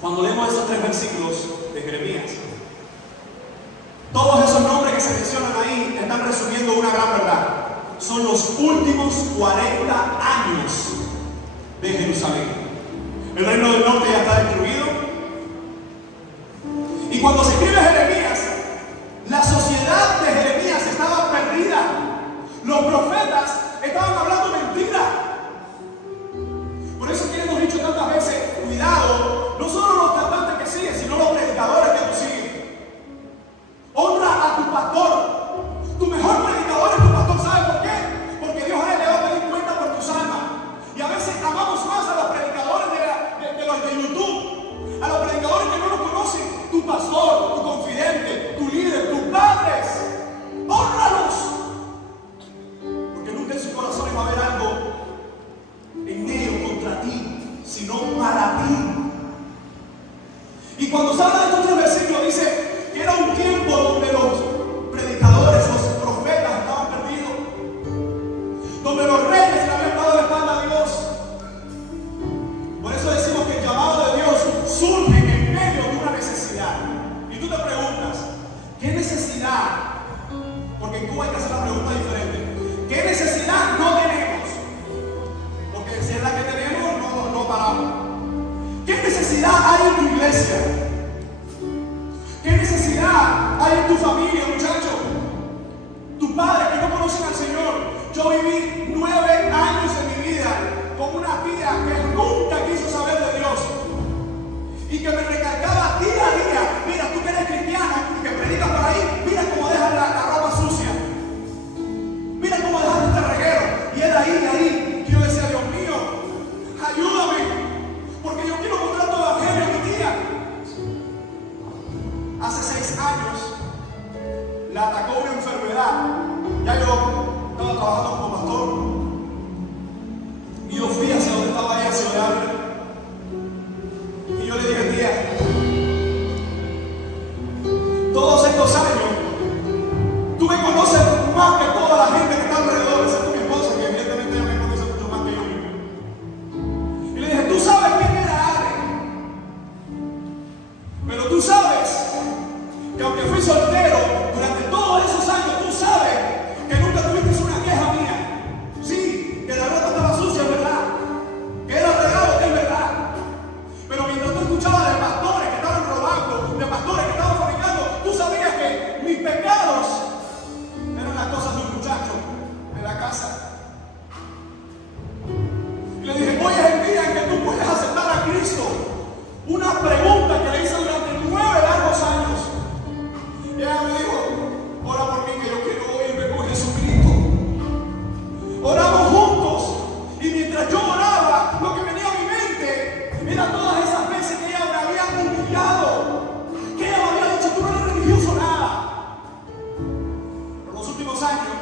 Cuando leemos esos 3 versículos de Jeremías, todos esos nombres que se mencionan ahí están resumiendo una gran verdad. Son los últimos 40 años de Jerusalén. El reino del norte ya está destruido. Y cuando se escribe Jeremías, la sociedad de Jeremías estaba perdida. Los profetas estaban hablando mentira. Por eso que hemos dicho tantas veces, cuidado, no solo los cantantes que siguen, sino los predicadores que tú sigues. Honra a tu pastor. Tu mejor predicador es tu pastor. ¿Sabes por qué? Porque Dios a él le va a pedir cuenta por tus almas. Y a veces amamos más a los predicadores de los de YouTube, a los predicadores que no nos conocen. Tu pastor, tu confidente, tu líder, tus padres. Hónralos. Porque nunca en sus corazones va a haber algo en ellos contra ti, sino para ti. Y cuando se habla de estos 3 versículos, dice que era un tiempo donde los predicadores, los profetas estaban perdidos, donde los reyes le habían dado la espalda a Dios. Por eso decimos que el llamado de Dios surge en medio de una necesidad. Y tú te preguntas, ¿qué necesidad? Porque en Cuba hay que hacer la pregunta diferente. ¿Qué necesidad no tenemos? Porque si es la que tenemos, no paramos. ¿Qué necesidad iglesia? ¿Qué necesidad hay en tu familia, muchacho? Tu padre que no conocen al Señor. Yo viví 9 años de mi vida con una tía que nunca quiso saber de Dios y que me recalcaba día a día: mira, tú que eres cristiano y que predicas por ahí, mira cómo dejas la ropa sucia, mira cómo dejas este reguero. Y era ahí que yo decía: Dios mío, ayúdame, porque yo quiero mostrar tu evangelio a mi tía. Hace 6 años la atacó una enfermedad. Ya yo estaba trabajando como pastor y yo fui hacia donde estaba ella, hacia orarle. Y yo le dije: tía, todos estos años tú me conoces más que toda la gente que está alrededor, excepto mi esposa, que evidentemente ella me conoce mucho más que yo mismo. Y le dije: tú sabes quién era Ale, pero tú sabes que aunque fui soltero durante todos esos años, tú sabes que nunca tuviste una queja mía. Sí, que la ropa estaba sucia, es verdad, que era regalo, que es verdad, pero mientras tú escuchabas de pastores que estaban robando, de pastores que estaban fabricando, tú sabías que mis pecados eran las cosas de un muchacho en la casa. Y le dije: hoy es el día en que tú puedes aceptar a Cristo. Una pregunta que le hice durante 9 largos años. Y ella me dijo: ora por mí, que yo quiero irme con Jesucristo. Oramos juntos, y mientras yo oraba, lo que venía a mi mente era todas esas veces que ella me había humillado, que ella me había dicho: tú no eres religioso, nada. Pero los últimos años,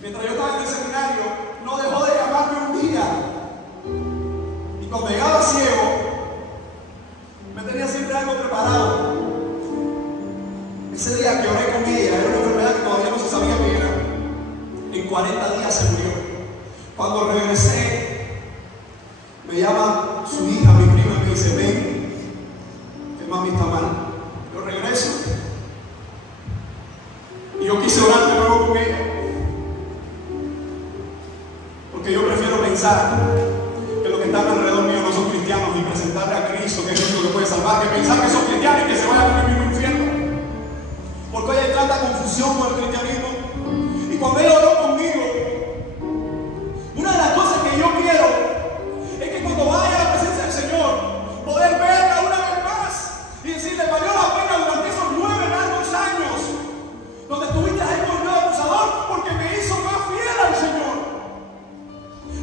mientras yo estaba en el seminario, no dejó de llamarme un día, y cuando llegaba ciego me tenía siempre algo preparado. Ese día que oré con ella, era una enfermedad que todavía no se sabía qué era. En 40 días se murió. Cuando regresé, me llama su hija, mi prima, y me dice: ven, que mami está mal. Yo regreso y yo quise orar de nuevo con ella, porque yo prefiero pensar que los que están alrededor mío no son cristianos, y presentarle a Cristo, que es el único que puede salvar, que pensar que son cristianos y que se vayan al mismo infierno. Porque hoy hay tanta confusión con el cristianismo. Y cuando ella oró conmigo, una de las cosas que yo quiero es que cuando vaya a la presencia del Señor, poder verla una vez más y decirle: valió la pena durante esos 9 largos años donde estuviste ahí con el acusador, porque me hizo más fiel al Señor.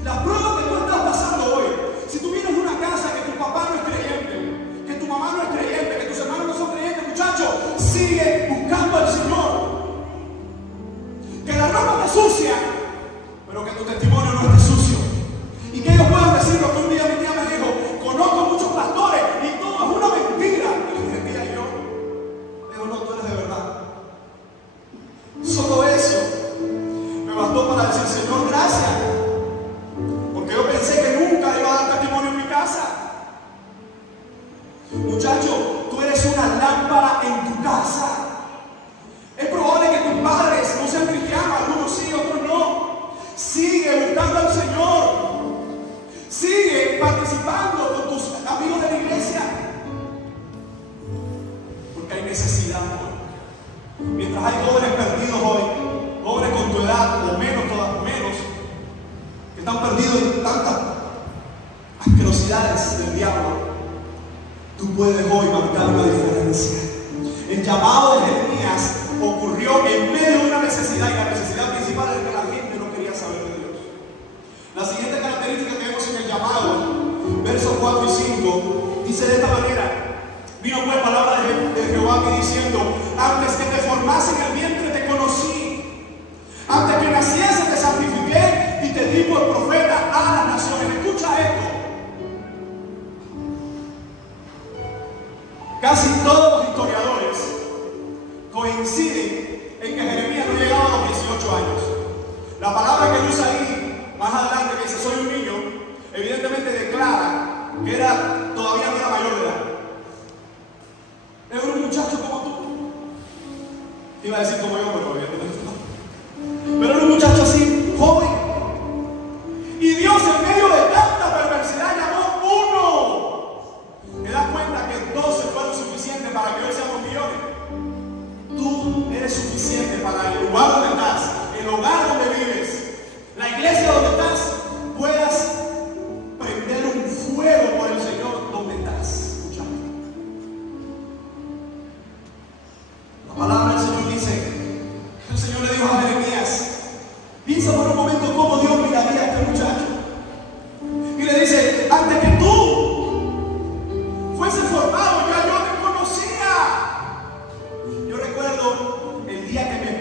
La prueba que tú estás pasando hoy, si tú vienes de una casa que tu papá no es creyente, que tu mamá no es creyente, que tus hermanos no son creyentes, muchacho, sigue buscando al Señor. Que la ropa te sucia, pero que tu testimonio no esté sucio. Y que ellos puedan decir lo que un día mi tía me dijo: conozco muchos pastores y todo es una mentira. Y le dije: tía, yo digo: no, tú eres de verdad. Solo eso me bastó para decir: Señor, gracias, porque yo pensé que nunca iba a dar testimonio en mi casa. Muchacho, tú eres una lámpara en tu casa. Es probable que tus padres no sean cristianos, algunos sí, otros no. Sigue buscando al Señor. Sigue participando con tus amigos de la iglesia, porque hay necesidad hoy. Mientras hay jóvenes perdidos hoy, jóvenes con tu edad o menos, que están perdidos en tantas asquerosidades del diablo, tú puedes hoy marcar una diferencia. El llamado de Jeremías ocurrió en medio de una necesidad, y la necesidad principal es que la gente no quería saber de Dios. La siguiente característica que vemos en el llamado, versos 4 y 5, dice de esta manera: vino pues palabra de Jehová a mí diciendo: antes que te formase en el vientre te conocí, antes que naciese te santifiqué y te di por profeta a las naciones. Escucha esto. Casi todos los historiadores coinciden en que Jeremías no llegaba a los 18 años. La palabra que usa ahí, más adelante, que dice: soy un niño, evidentemente declara que todavía no era mayor de edad. Era un muchacho como tú. Iba a decir como yo, pero evidentemente no. Pero era un muchacho así, joven. Y Dios, en medio de tanta perversidad, llamó uno. ¿Te das cuenta?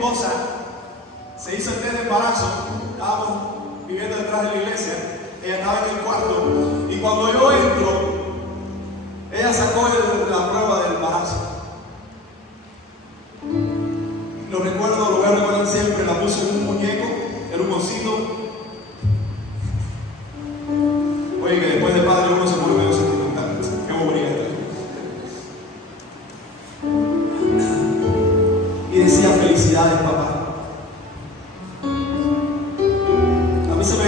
esposa se hizo el test de embarazo. Estábamos viviendo detrás de la iglesia. Ella estaba en el cuarto. Y cuando yo entro, ella sacó la prueba del embarazo. Lo recuerdo, lo voy a recordar siempre. La puso en un muñeco, era un osito. Oye, que después de padre uno se pone medio sentimental. Qué moría esto. Y decía: felicidades, papá. A mí se me...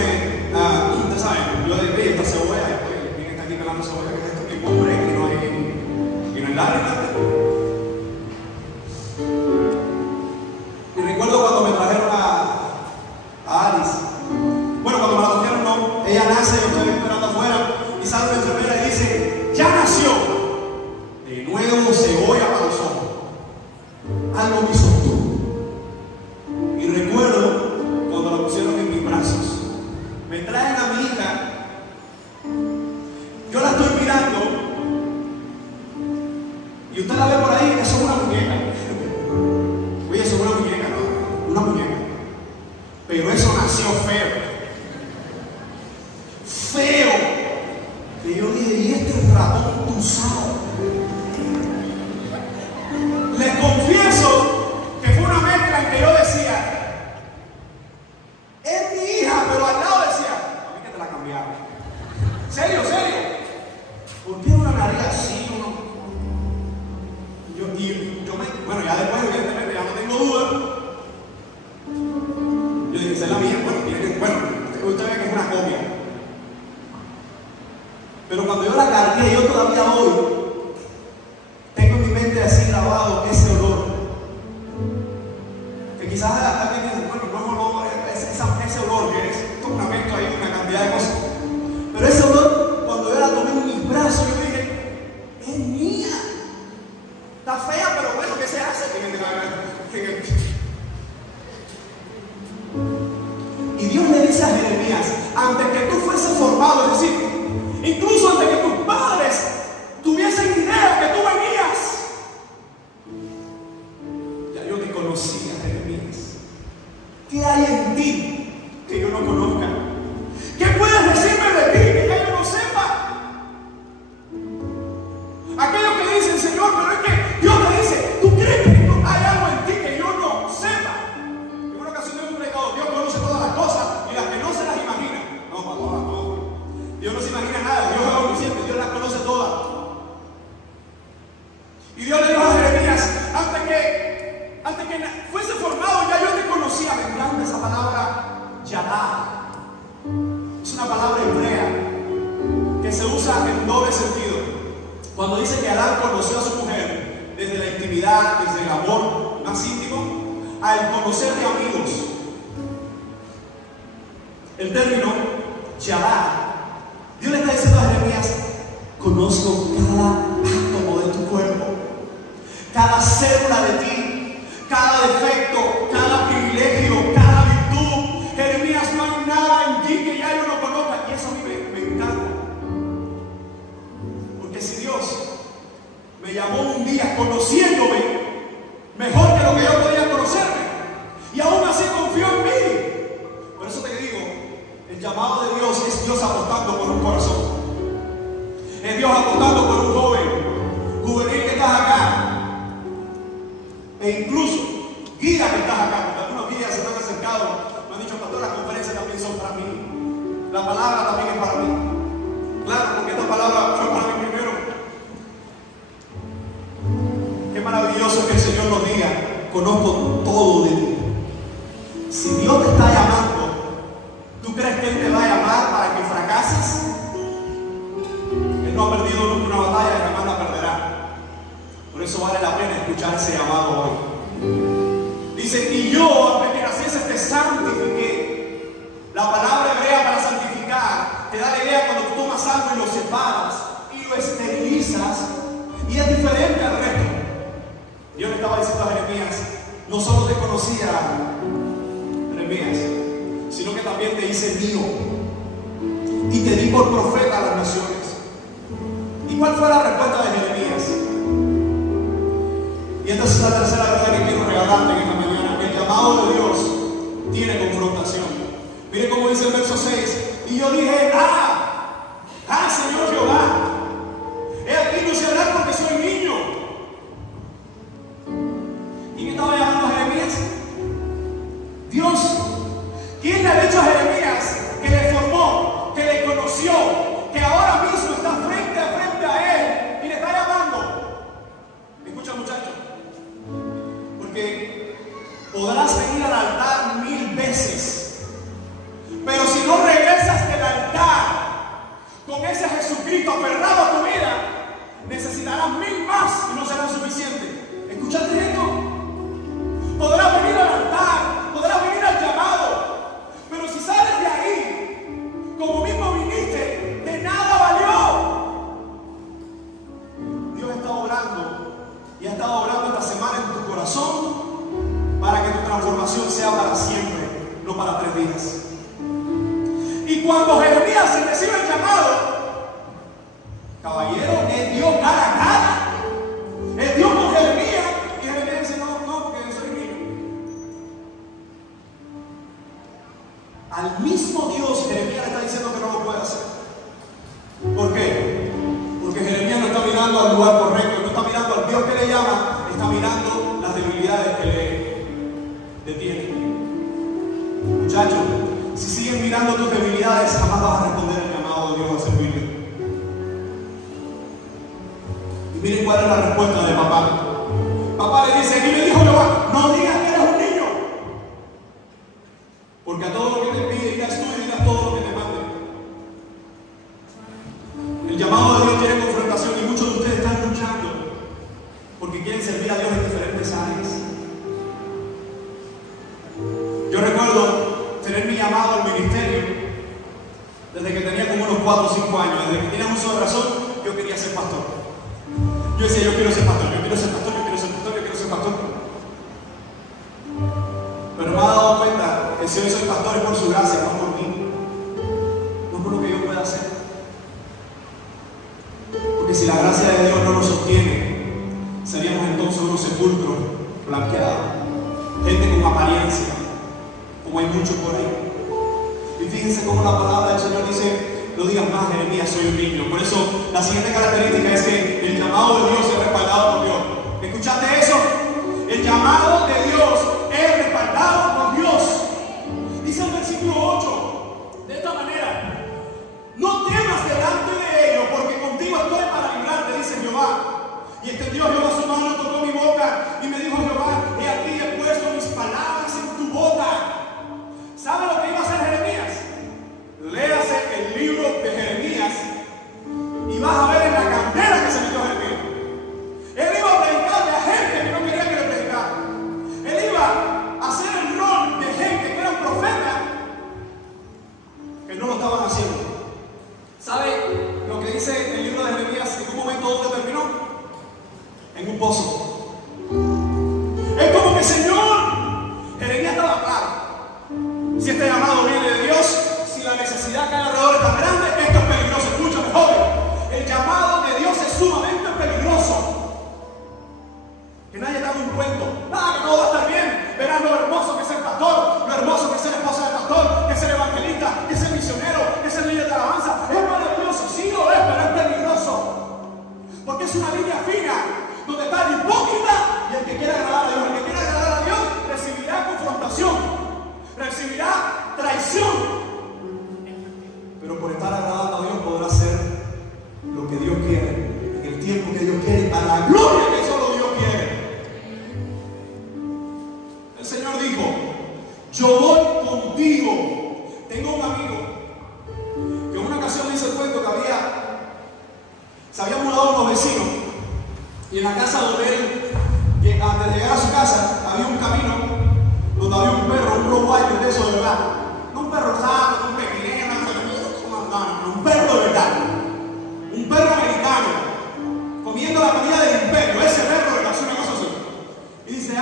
ustedes saben, yo de esta cebolla, después viene aquí pelando cebolla, que es esto, que hombre, que no hay lágrimas. Y recuerdo cuando me trajeron a Alice. Bueno, cuando me la trajeron, no, ella nace, yo estoy esperando afuera, y sale la enfermera y dice: ya nació. De nuevo cebolla para los ojos. Algo me hizo tú. Y recuerdo cuando la pusieron en mis brazos. Me traen a mi hija. Yo la estoy mirando. Y usted la ve por ahí, eso es una muñeca. Oye, eso es una muñeca, ¿no? Una muñeca. Pero eso nació feo. Feo. Que yo dije: y este ratón tuzado. Les confieso que fue una mezcla en que yo decía: es mi hija, pero al lado decía: a mí que te la cambiaron. ¿Serio? ¿Por qué una nariz así? Bueno, ya después, evidentemente, ya no tengo duda. Yo dije: esa es la mía. Bueno, usted ve que es una copia. Pero cuando yo la cargué, yo todavía hoy tengo en mi mente así grabado ese olor. Que quizás alguien dice: bueno, no es olor, ese olor que es una mezcla ahí, una cantidad de cosas. Pero ese olor, cuando yo la tomé en mis brazos, yo dije: es mía. Está fea, pero bueno, ¿qué se hace? Y Dios le dice a Jeremías: antes que tú fueses formado, es decir, incluso antes que tus padres tuviesen idea que tú venías, ya yo te conocía, Jeremías. ¿Qué hay en ti que yo no conozca? ¿Qué puedes decirme de ti que ya yo no sepa? Aquellos que dicen: Señor, pero es que Dios te dice: ¿tú crees que hay algo en ti que yo no sepa? En una ocasión tengo un predicador: Dios conoce todas las cosas y las que no se las imagina. No, pastor, no. Dios no se imagina nada, Dios es omnisciente, Dios las conoce todas. Y Dios le dijo a Jeremías: antes que fuese formado ya yo te conocía. Me encanta esa palabra Yadá. Es una palabra hebrea que se usa en doble sentido. Cuando dice que Adán conoció a su mujer desde la intimidad, desde el amor más íntimo, al conocer de amigos. El término Yadá, Dios le está diciendo a Jeremías: conozco cada átomo de tu cuerpo, cada célula de ti, cada defecto, cada privilegio, cada virtud. Jeremías, no hay nada en ti que ya yo no conozca. Y eso a mí me encanta. Porque si Dios me llamó un día conociéndome mejor que lo que yo podía conocerme, y aún así confió en mí. Por eso te digo, el llamado de Dios es Dios apostando por un corazón. Es Dios apostando por un joven juvenil que estás acá. E incluso guía que estás acá, porque algunos guías se me han acercado, me han dicho: pastor, las conferencias también son para mí, la palabra también es para mí. Claro, porque esta palabra fue para mí primero. Qué maravilloso que el Señor nos diga: conozco todo de ti. Si Dios te está llamando, ¿tú crees que Él te va a llamar para que fracases? Él no ha perdido nunca una batalla y jamás la perderá. Por eso vale la pena escuchar ese llamado hoy. Dice: y yo, antes que naciese, te santifiqué. La palabra hebrea para santificar te da la idea cuando tú tomas algo y lo separas y lo esterilizas, y es diferente al resto. Dios le estaba diciendo a Jeremías: no solo te conocía, Jeremías, sino que también te hice mío y te di por profeta a las naciones. ¿Y cuál fue la respuesta de Jeremías? Y esta es la tercera verdad que quiero regalarte en esta mañana: el llamado llamado de Dios tiene confrontación. Mire cómo dice el verso 6. Y yo dije, Señor Jehová, he aquí no sé hablar porque soy niño. ¿Y qué estaba llamando a Jeremías? Dios. ¿Quién le ha dicho a Jeremías que le formó, que le conoció, que ahora mismo está frente a frente a él y le está llamando? Escucha, muchachos, porque podrás venir al altar 1000 veces, pero si no regresas del altar con ese Jesucristo aferrado a tu vida, necesitarás 1000 más y no será suficiente. ¿Escuchaste esto? Podrás venir al altar, podrás venir al llamado, pero si sales de ahí como mismo viniste, de nada valió. Dios está obrando y ha estado obrando esta semana en tu corazón para que tu transformación sea para siempre, no para 3 días. Y cuando Jeremías recibe el llamado, caballero, es Dios cara a cara, es Dios con Jeremías, y Jeremías dice, no, porque yo soy niño. Al mismo Dios Jeremías le está diciendo que no lo puede hacer. ¿Por qué? Porque Jeremías no está mirando al lugar correcto, no está mirando al Dios que le llama, está mirando las debilidades que le detienen. Muchachos, si sigues mirando tus debilidades, jamás vas a responder el llamado de Dios a servirle. Y miren cuál es la respuesta de papá. Papá le dice, y le dijo Jehová, no digas que eres un niño, porque a todo lo que te pide digas tú y digas todo lo que te mande. El llamado de Dios tiene confrontación y muchos de ustedes están luchando porque quieren servir a Dios en diferentes áreas. Yo recuerdo tener mi llamado al ministerio desde que tenía como unos 4 o 5 años. Desde que tenía uso de razón, yo quería ser pastor. Yo decía, yo quiero ser pastor, yo quiero ser pastor, yo quiero ser pastor, yo quiero ser pastor. Pero me he dado cuenta que si hoy soy pastor es por su gracia, no por mí, no por lo que yo pueda hacer. Porque si la gracia de Dios no nos sostiene, seríamos entonces unos sepulcros blanqueados, gente con apariencia, como hay mucho por ahí. Y fíjense cómo la palabra del Señor dice, no digas más, Jeremías, soy un niño. Por eso la siguiente característica es que el llamado de Dios es respaldado por Dios. ¿Escuchaste eso? El llamado de Dios es respaldado por Dios. Dice el versículo 8 de esta manera: no temas delante de ellos, porque contigo estoy para librarte, dice Jehová. Y extendió Jehová su mano, tocó mi boca y me dijo Jehová, he aquí he puesto mis palabras en tu boca. ¿Sabe lo que iba a hacer Jeremías? Léase el libro de Jeremías y vas a ver en la candela que se metió Jeremías. Él iba a predicarle a gente que no quería que le predicara. Él iba a hacer el rol de gente que eran profetas que no lo estaban haciendo. ¿Sabe lo que dice el libro de Jeremías? En un momento donde terminó, en un pozo. Es como que, Señor, Jeremías estaba claro. Si este llamado viene de Dios, si la necesidad que hay alrededor es tan grande, esto es peligroso. Escúchame, joven. El llamado de Dios es sumamente peligroso. Que nadie te haga un cuento. Nada, que todo va a estar bien. Verás lo hermoso que es ser pastor, lo hermoso que es ser esposa del pastor, que es ser evangelista, que es ser misionero, que es ser líder de alabanza. Es maravilloso, sí lo es, pero es peligroso. Porque es una línea fina donde está el hipócrita y el que quiere agradar a Dios. El que quiere agradar a Dios recibirá confrontación, recibirá traición. Pero por estar agradando a Dios podrá hacer lo que Dios quiere, en el tiempo que Dios quiere, a la gloria que solo Dios quiere. El Señor dijo, yo voy contigo. Tengo un amigo que en una ocasión me hizo el cuento que se habían mudado unos vecinos y en la casa donde él, antes de llegar a su casa, había un camino donde había un perro, un rottweiler de eso de verdad. No un perro sano, no un pequinero, un perro de verdad. Un perro americano, comiendo la comida del imperio. Ese perro de verdad, una cosa así. Y dice,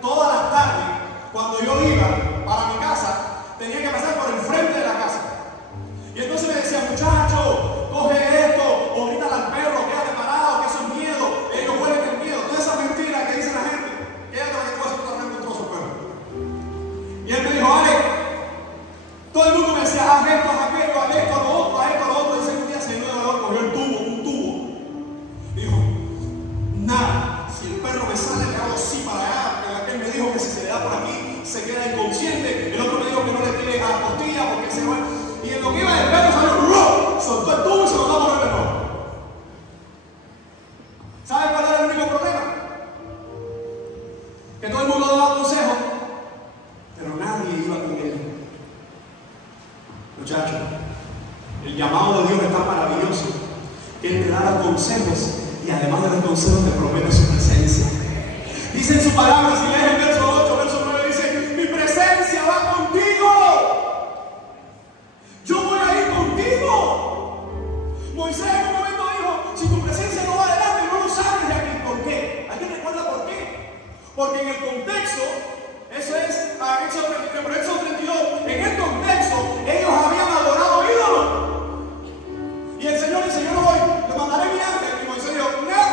todas las tardes, cuando yo iba para mi casa, tenía que pasar por el frente de la casa. Y entonces me decía, muchacho, coge esto, o grítale al perro, quédate parado, que eso es miedo, ellos huelen el miedo. Todas esas mentiras que dice la gente, quédate para que tú se queda inconsciente, el otro me dijo que no le tire a la costilla porque se va. Y en lo que iba el perro salió, soltó el tubo y se lo va a poner de nuevo. ¿Sabe cuál era el único problema? Que todo el mundo daba consejos, pero nadie iba con él. Muchachos, el llamado de Dios es tan maravilloso que Él te da consejos y además de los consejos te promete su presencia. Dice en su palabra, si lees el verso 8, verso 9, dice: mi presencia va contigo. Yo voy a ir contigo. Moisés en un momento dijo: si tu presencia no va adelante, no lo saques de aquí. ¿Por qué? ¿Alguien recuerda por qué? Porque en el contexto, eso es Éxodo 32, en el contexto, ellos habían adorado ídolos. Y el Señor dice: yo no voy, le mandaré mi ángel. Y Moisés dijo: no,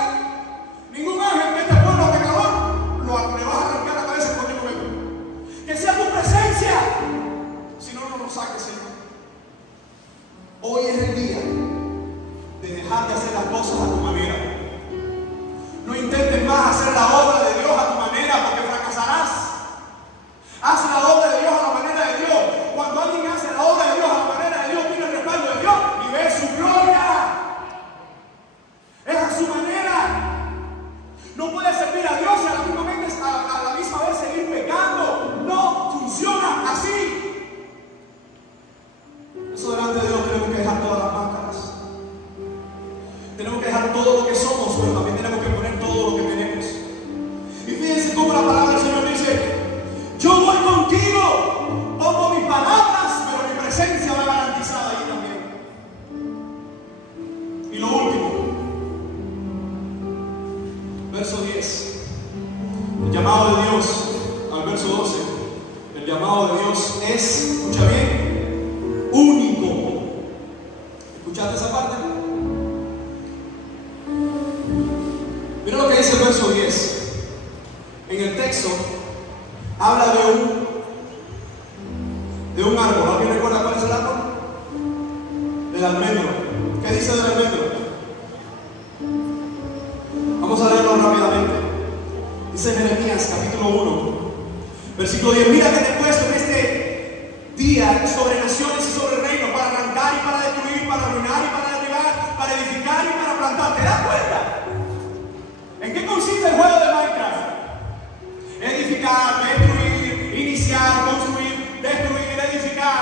ningún ángel que este pueblo pecador le va a arrancar la cabeza en cualquier momento. Que sea tu presencia, si no, no lo saques, Señor. Hoy es el día de dejar de hacer las cosas a tu manera. No intentes más hacer la obra de Dios a tu manera, porque fracasarás. Haz la obra de Dios a la manera de Dios. Cuando alguien hace la obra de Dios a la manera de Dios, tiene el respaldo de Dios y ve su gloria. Es a su manera. No puedes servir a Dios y a la misma vez seguir pecando. No funciona así. Eso delante de Dios tenemos que dejar todas las máscaras. Tenemos que dejar todo lo que somos, pero también tenemos que poner todo lo que tenemos. Y fíjense cómo la palabra del Señor dice: yo voy contigo, pongo mis palabras, pero mi presencia va garantizada ahí también. Y lo último, verso 10, el llamado de Dios, al verso 12, el llamado de Dios es, escucha bien, único. ¿Escuchaste esa parte? Mira lo que dice el verso 10. En el texto habla de un árbol. ¿Alguien recuerda cuál es el árbol? Del almendro. ¿Qué dice del almendro? Vamos a leerlo rápidamente. Dice Jeremías capítulo 1, versículo 10: mira que te he puesto en este día sobre naciones y sobre reinos, para arrancar y para destruir, para arruinar y para derribar, para edificar y para plantar. ¿Te das cuenta? ¿En qué consiste el juego de Minecraft? Edificar, destruir, iniciar, construir, destruir, edificar.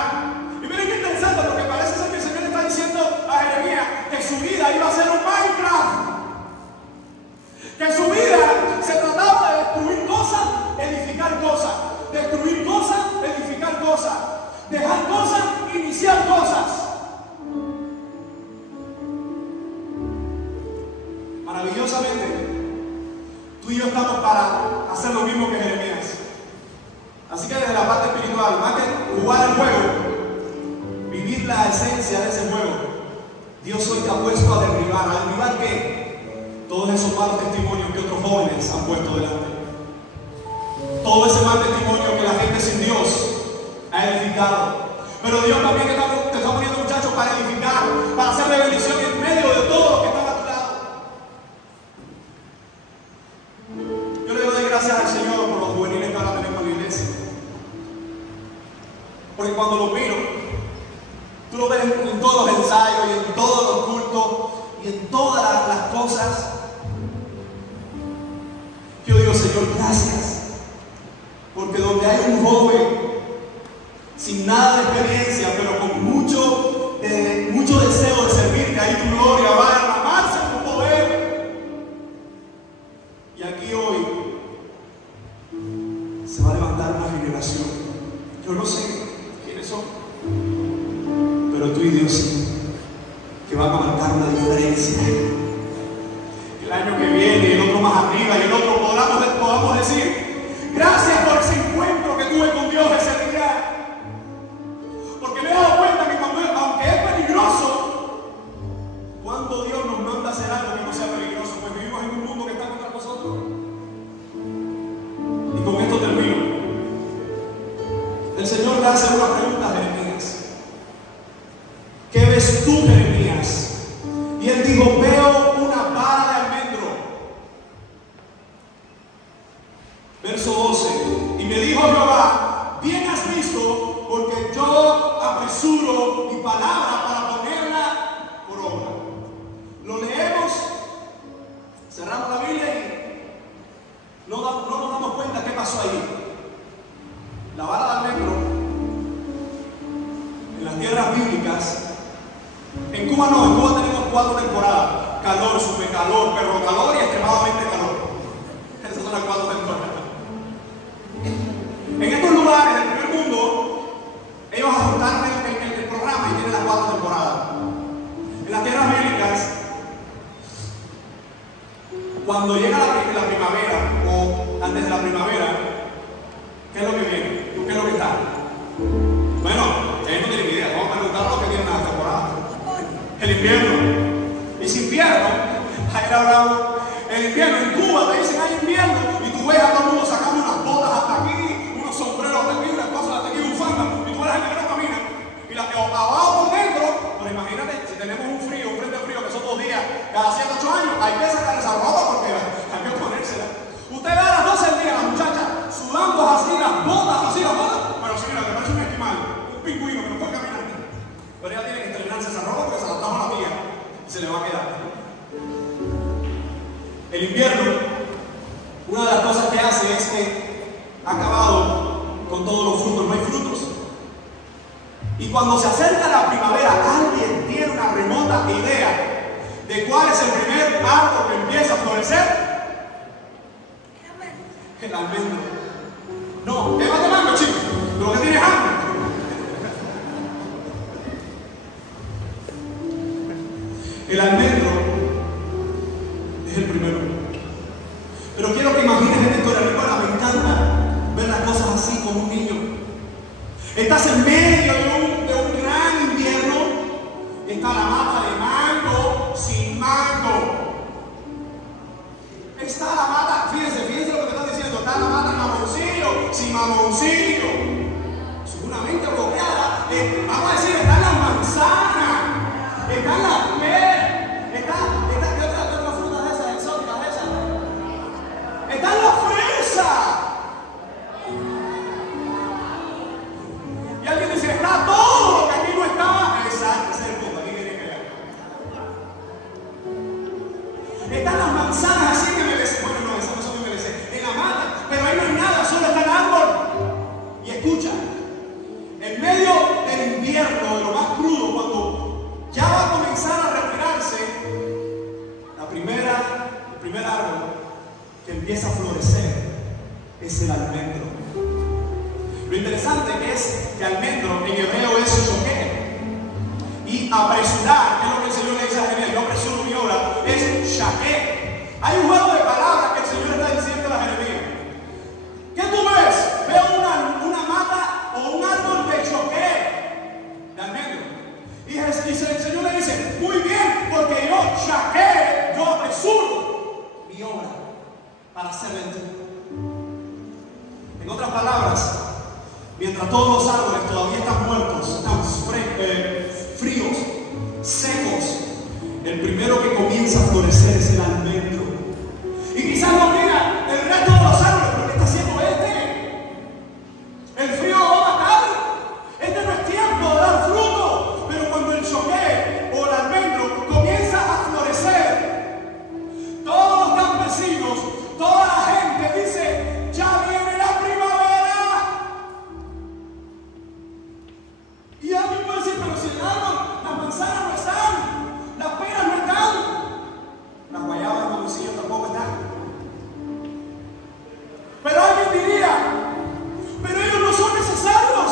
Y miren qué interesante, porque parece ser que el Señor está diciendo a Jeremías que su vida iba a ser un Minecraft. Que su vida se trataba de destruir cosas, edificar cosas. Destruir cosas, edificar cosas. Dejar cosas, iniciar cosas. Maravillosamente, tú y yo estamos para hacer lo mismo que Jeremías. Así que desde la parte espiritual, más que jugar el juego, vivir la esencia de ese juego, Dios hoy te ha puesto a derribar ¿qué? Todos esos malos testimonios que otros jóvenes han puesto delante. Todo ese mal testimonio que la gente sin Dios ha edificado. Pero Dios también te está poniendo, muchachos, para edificar, para hacer bendición en medio de todo lo que está a tu lado. Yo le doy gracias al Señor por los juveniles que ahora tenemos en la iglesia. Porque cuando los miro, tú lo ves en todos los ensayos y en todos los cultos y en todas las cosas. Yo digo: Señor, gracias. Porque donde hay un joven sin nada de experiencia, pero con mucho deseo de servirte, ahí tu gloria va a derramarse en tu poder. Y aquí hoy se va a levantar una generación. Yo no sé quiénes son, pero tú y Dios sí, que van a marcar una diferencia. El año que viene, y el otro más arriba, y el otro podamos decir: gracias por ese encuentro que tuve con Dios ese día. Porque me he dado cuenta que aunque es peligroso, cuando Dios nos manda a hacer algo que no sea peligroso, pues vivimos en un mundo que está contra nosotros. Y con esto termino. El Señor le hace una pregunta a Jeremías: ¿qué ves tú, Jeremías? Y él dijo: veo una vara de almendro. Verso 12: y me dijo Jehová: Cuba no, en Cuba tenemos 4 temporadas: calor, supercalor, perro calor y extremadamente calor. Esas son las 4 temporadas. En estos lugares del primer mundo, ellos ajustaron el programa y tienen las 4 temporadas. En las tierras bélicas, cuando llega la primavera o antes de la primavera, ¿qué es lo que viene? ¿Qué es lo que está? Bueno, ustedes no tienen idea, vamos a preguntar lo que tienen las temporadas. El invierno. Y si invierno, ahí hablamos. El invierno en Cuba te dicen hay invierno y tú ves a todo el mundo sacando unas botas hasta aquí, unos sombreros hasta aquí, unas cosas hasta aquí, bufandas, y tú ves a gente que no camina. Y las que abajo por dentro, pues imagínate, si tenemos un frente frío que son 2 días cada 7 8 años, hay que sacar esa ropa porque hay que ponérsela. Usted ve a las 12 del día a la muchacha sudando así, las botas. Bueno, sí, mira, me parece un esquimal, un pingüino que no puede caminar. Pero ella tiene que estrenarse esa ropa porque se la trajo a la tía y se le va a quedar. El invierno, una de las cosas que hace es que ha acabado con todos los frutos, no hay frutos. Y cuando se acerca la primavera, alguien tiene una remota idea de cuál es el primer árbol que empieza a florecer. El almendro. No, te vas de mango, chicos. Lo que tienes hambre. El almendro es el primero. Pero quiero que imagines esta historia. Recuerda, me encanta ver las cosas así como un niño. Estás en medio de un gran invierno. Está la mata de mango sin mango. Está la mata, fíjense lo que te están diciendo. Está la mata de mamoncillo sin mamoncillo. Seguramente bloqueada. Vamos a decir, están las manzanas. Están las peras. ¿Qué otras frutas esas exóticas esas? Están las fresas. Y alguien dice, está todo lo que aquí no estaba. Exacto, ese es el punto. Aquí tiene que ver. Están las manzanas así que merecen. Bueno, no, esas no son que merecen. En la mata. Pero ahí no hay nada, solo está el árbol. Y escucha, en medio del invierno, de lo más crudo, cuando ya va a comenzar a retirarse, el primer árbol que empieza a florecer es el almendro. Lo interesante es que almendro en hebreo es choqué. Y apresurar, que es lo que el Señor le dice a Jeremías: yo apresuro mi obra, es shaqué. Hay un juego de palabras que el Señor está diciendo a Jeremías. ¿Qué tú ves? Veo una mata o un árbol de choqué, de almendro. Y el Señor le dice: muy bien, porque yo shaqué, yo apresuro mi obra para hacerla en ti. En otras palabras, mientras todos los árboles todavía están muertos, están fríos, secos, el primero que comienza a florecer es el almendro. Y quizás no mira el resto de los árboles, pero ¿qué está haciendo este? El frío lo va a matar. Este no es tiempo de dar fruto. Pero cuando el choqué o el almendro comienza a florecer, todos los campesinos, toda la gente dice: ya viene la primavera. Y alguien puede decir: pero si el árbol, las manzanas no están, las peras no están, las guayabas y mamoncillos tampoco están. Pero alguien diría: pero ellos no son necesarios.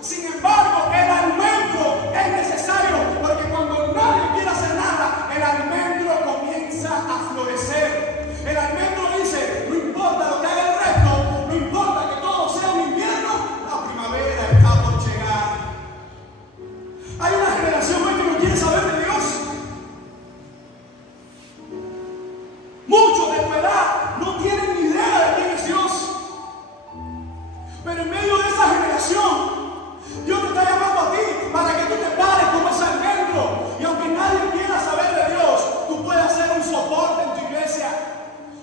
Sin embargo, el almendro es necesario, porque cuando nadie quiere hacer nada, el almendro comienza a florecer. El almendro dice: no importa lo que haga el resto, no importa que todo sea un invierno, la primavera está por llegar. Hay una generación hoy que no quiere saber de Dios. Muchos de tu edad no tienen ni idea de quién es Dios. Pero en medio de esa generación, Dios te está llamando a ti para que tú te pares como ese almendro. Y aunque nadie quiera saber de Dios, tú puedes hacer un soporte en tu iglesia,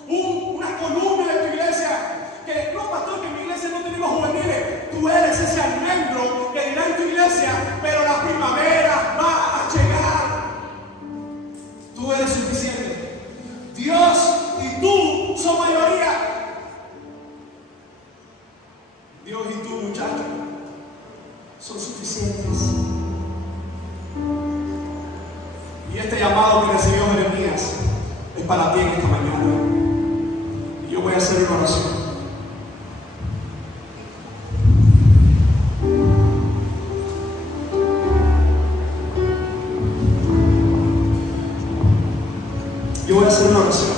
una columna de tu iglesia. Que no, pastor, que en mi iglesia no tenemos juveniles. Tú eres ese almendro que dirá en tu iglesia: pero la primavera va a llegar. Tú eres suficiente. Dios y tú son mayoría. Dios y tú, muchachos, son suficientes. Y este llamado que recibió Jeremías es para ti en esta mañana. Y yo voy a hacer una oración. Yo voy a hacer una oración.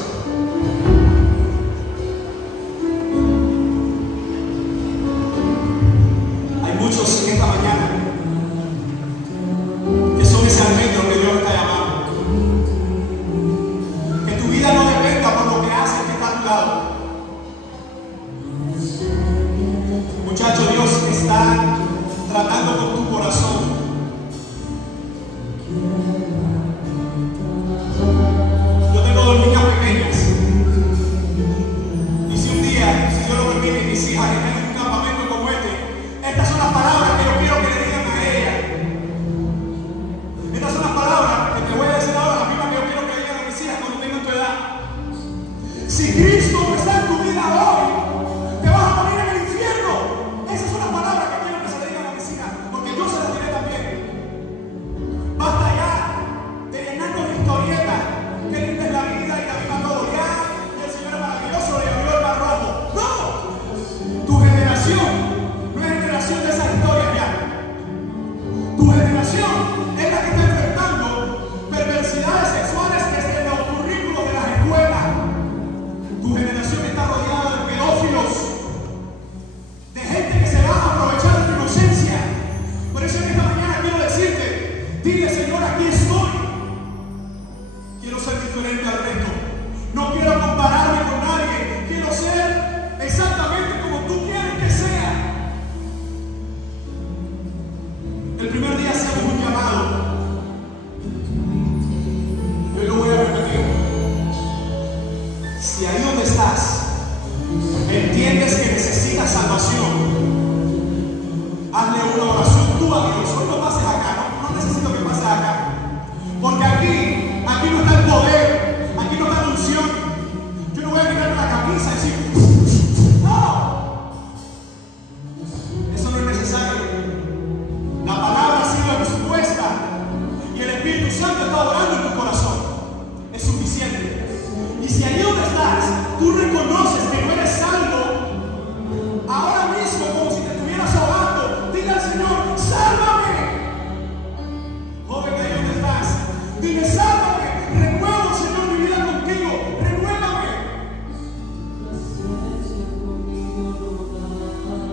Hay muchos en esta mañana que son ese almendro que Dios está llamando. Que tu vida no dependa por lo que haces que está a tu lado. Muchacho, Dios está tratando con tu corazón. Dos niñas pequeñas, y si un día, si Dios lo permite, mis hijas estén en un campamento como estas son las palabras que yo quiero que le digan a ella. Estas son las palabras que te voy a decir ahora, las mismas que yo quiero que le digan a mis hijas cuando tengan tu edad. Si Cristo no está en tu vida hoy, te vas a morir en el infierno. Esas son las palabras que quiero que se le digan a mis hijas, porque yo se las diré también. Basta ya de llenarnos de historietas. Que limpies la vida y la vida todo ya, y el Señor es maravilloso, le abrió el mar rojo. ¡No! Tu generación no es generación de esas historias ya. Tu generación es la que está enfrentando perversidades sexuales desde los currículos de las escuelas. Tu generación está rodeada de pedófilos, de gente que se va a aprovechar de tu inocencia. Por eso en esta mañana quiero decirte, dile, Señor, aquí estoy. Quiero ser diferente al resto. No quiero compararme con nadie. Quiero ser exactamente como tú quieres que sea. El primer día hacemos un llamado. Yo lo voy a repetir. Si ahí donde estás entiendes que necesitas salvación, hazle una oración tú a Dios. Hoy no pases acá. No necesito que pases acá. Porque aquí no está el poder, aquí no está la unción. Yo no voy a quitarme la camisa y decir, no, eso no es necesario. La palabra ha sido expuesta y el Espíritu Santo está orando en tu corazón. Es suficiente. Y si ahí donde estás, tú reconoces que no eres salvo, ahora mismo, como si te estuvieras ahogando, dile al Señor, sálvame. Joven, ahí donde estás, dile, sálvame. Renuevo, Señor, mi vida contigo. Renuévame.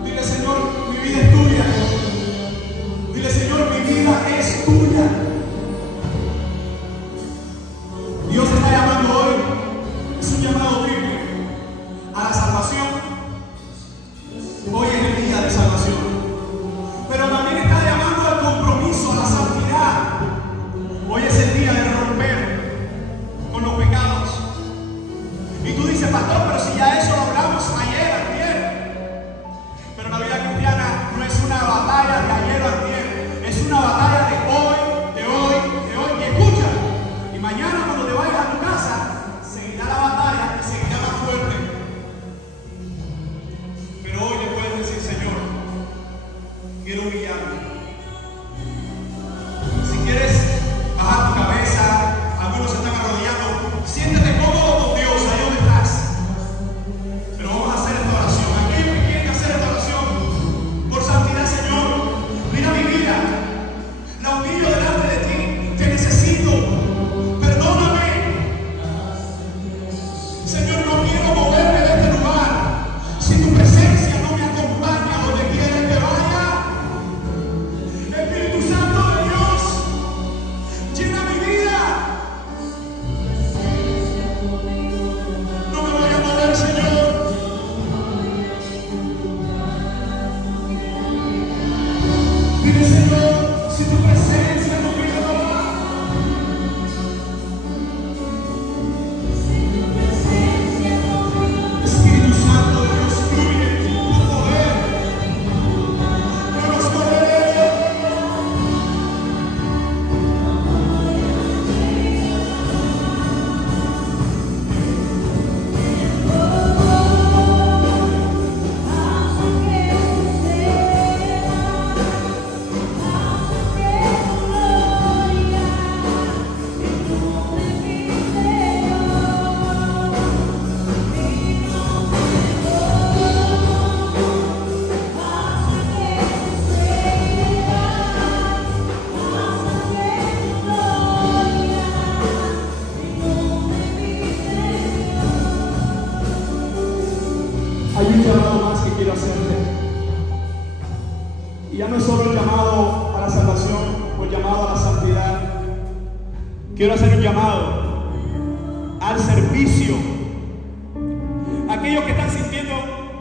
Dile, Señor, mi vida es tuya. Dile, Señor, mi vida es tuya. Dios está llamando hoy. Es un llamado triple a la salvación. Hoy es el día de salvación. Pero también está llamando al compromiso, a la santidad. Hoy es el día de romper con los pecados. Y tú dices, pastor, pero si ya eso lo hablamos ayer. Pero la vida cristiana no es una batalla de ayer o antier, es una batalla de hoy, de hoy, de hoy. Y escucha, y mañana cuando te vayas a tu casa, seguirá la batalla y seguirá más fuerte. Pero hoy le puedes decir, Señor, quiero humillarme. Si quieres bajar tu cabeza, algunos se están arrodillando, siéntete cómodo con Dios, ahí donde estás. Pero vamos a hacer esta oración. Aquellos que quieren hacer esta oración por santidad, Señor, mira mi vida, la humillo delante de ti, te necesito, perdóname. Señor, no quiero moverme de este lugar si tu presencia no me acompaña a donde quieres que vaya. Espíritu Santo de Dios, llena mi vida. No me voy a mover, Señor. Dile, Señor, si tu presencia no me va. Espíritu Santo de Dios, fluye tu poder. Danos poder. Haz que suceda, haz que Y ya no es solo el llamado a la salvación o el llamado a la santidad. Quiero hacer un llamado al servicio. Aquellos que están sintiendo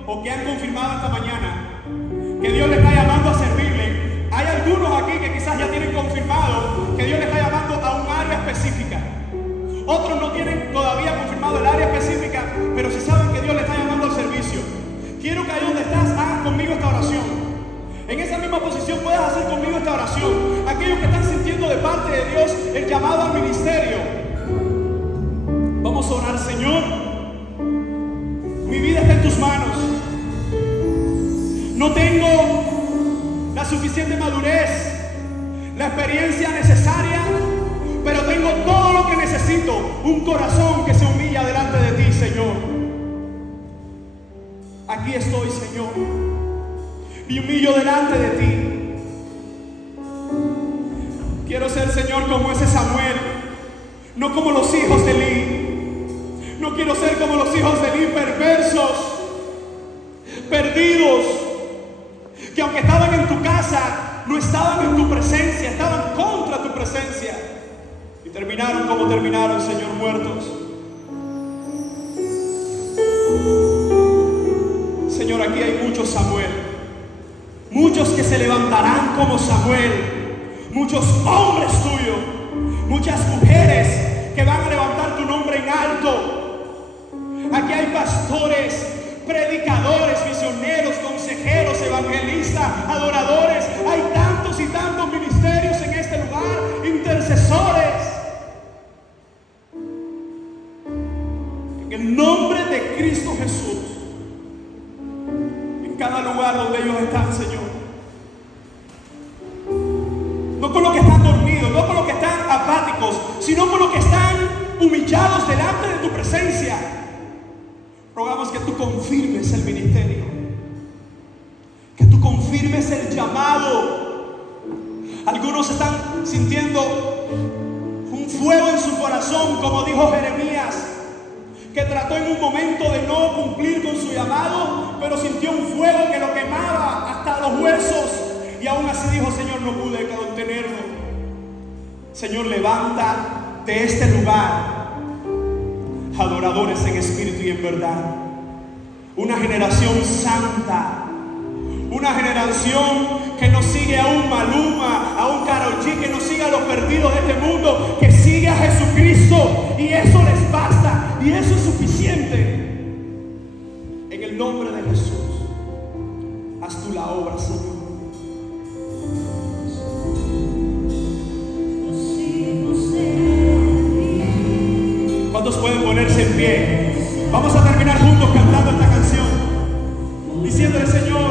o que han confirmado esta mañana que Dios les está llamando a servirle. Hay algunos aquí que quizás ya tienen confirmado que Dios les está llamando a un área específica. Otros no tienen todavía confirmado el área específica, pero sí saben que Dios les está llamando al servicio. Quiero que ahí donde estás hagas conmigo esta oración. En esa misma posición puedes hacer conmigo esta oración. Aquellos que están sintiendo de parte de Dios el llamado al ministerio. Vamos a orar. Señor, mi vida está en tus manos. No tengo la suficiente madurez, la experiencia necesaria, pero tengo todo lo que necesito. Un corazón que se humilla delante de ti, Señor. Aquí estoy, Señor. Me humillo delante de ti. Quiero ser, Señor, como ese Samuel, no como los hijos de Elí. No quiero ser como los hijos de Elí, perversos, perdidos, que aunque estaban en tu casa, no estaban en tu presencia, estaban contra tu presencia. Y terminaron como terminaron, Señor, muertos. Señor, aquí hay muchos Samuel. Muchos que se levantarán como Samuel, muchos hombres tuyos, muchas mujeres que van a levantar tu nombre en alto. Aquí hay pastores, predicadores, misioneros, consejeros, evangelistas, adoradores. Hay tantos y tantos ministerios en este lugar, intercesores. En el nombre de Cristo Jesús, cada lugar donde ellos están, Señor. No con los que están dormidos, no con los que están apáticos, sino con los que están humillados delante de tu presencia. Rogamos que tú confirmes el ministerio, que tú confirmes el llamado. Algunos están sintiendo un fuego en su corazón, como dijo Jeremías, que trató en un momento de no cumplir con su llamado, pero sintió un fuego que lo quemaba hasta los huesos, y aún así dijo: Señor, no pude contenerlo. Señor, levanta de este lugar adoradores en espíritu y en verdad, una generación santa, una generación que no sigue a un Maluma, a un Karol G, que no sigue a los perdidos de este mundo, que sigue a Jesucristo, y eso les basta, y eso es suficiente. En el nombre de Jesús, haz tú la obra, Señor. ¿Cuántos pueden ponerse en pie? Vamos a terminar juntos cantando esta canción, diciéndole: Señor,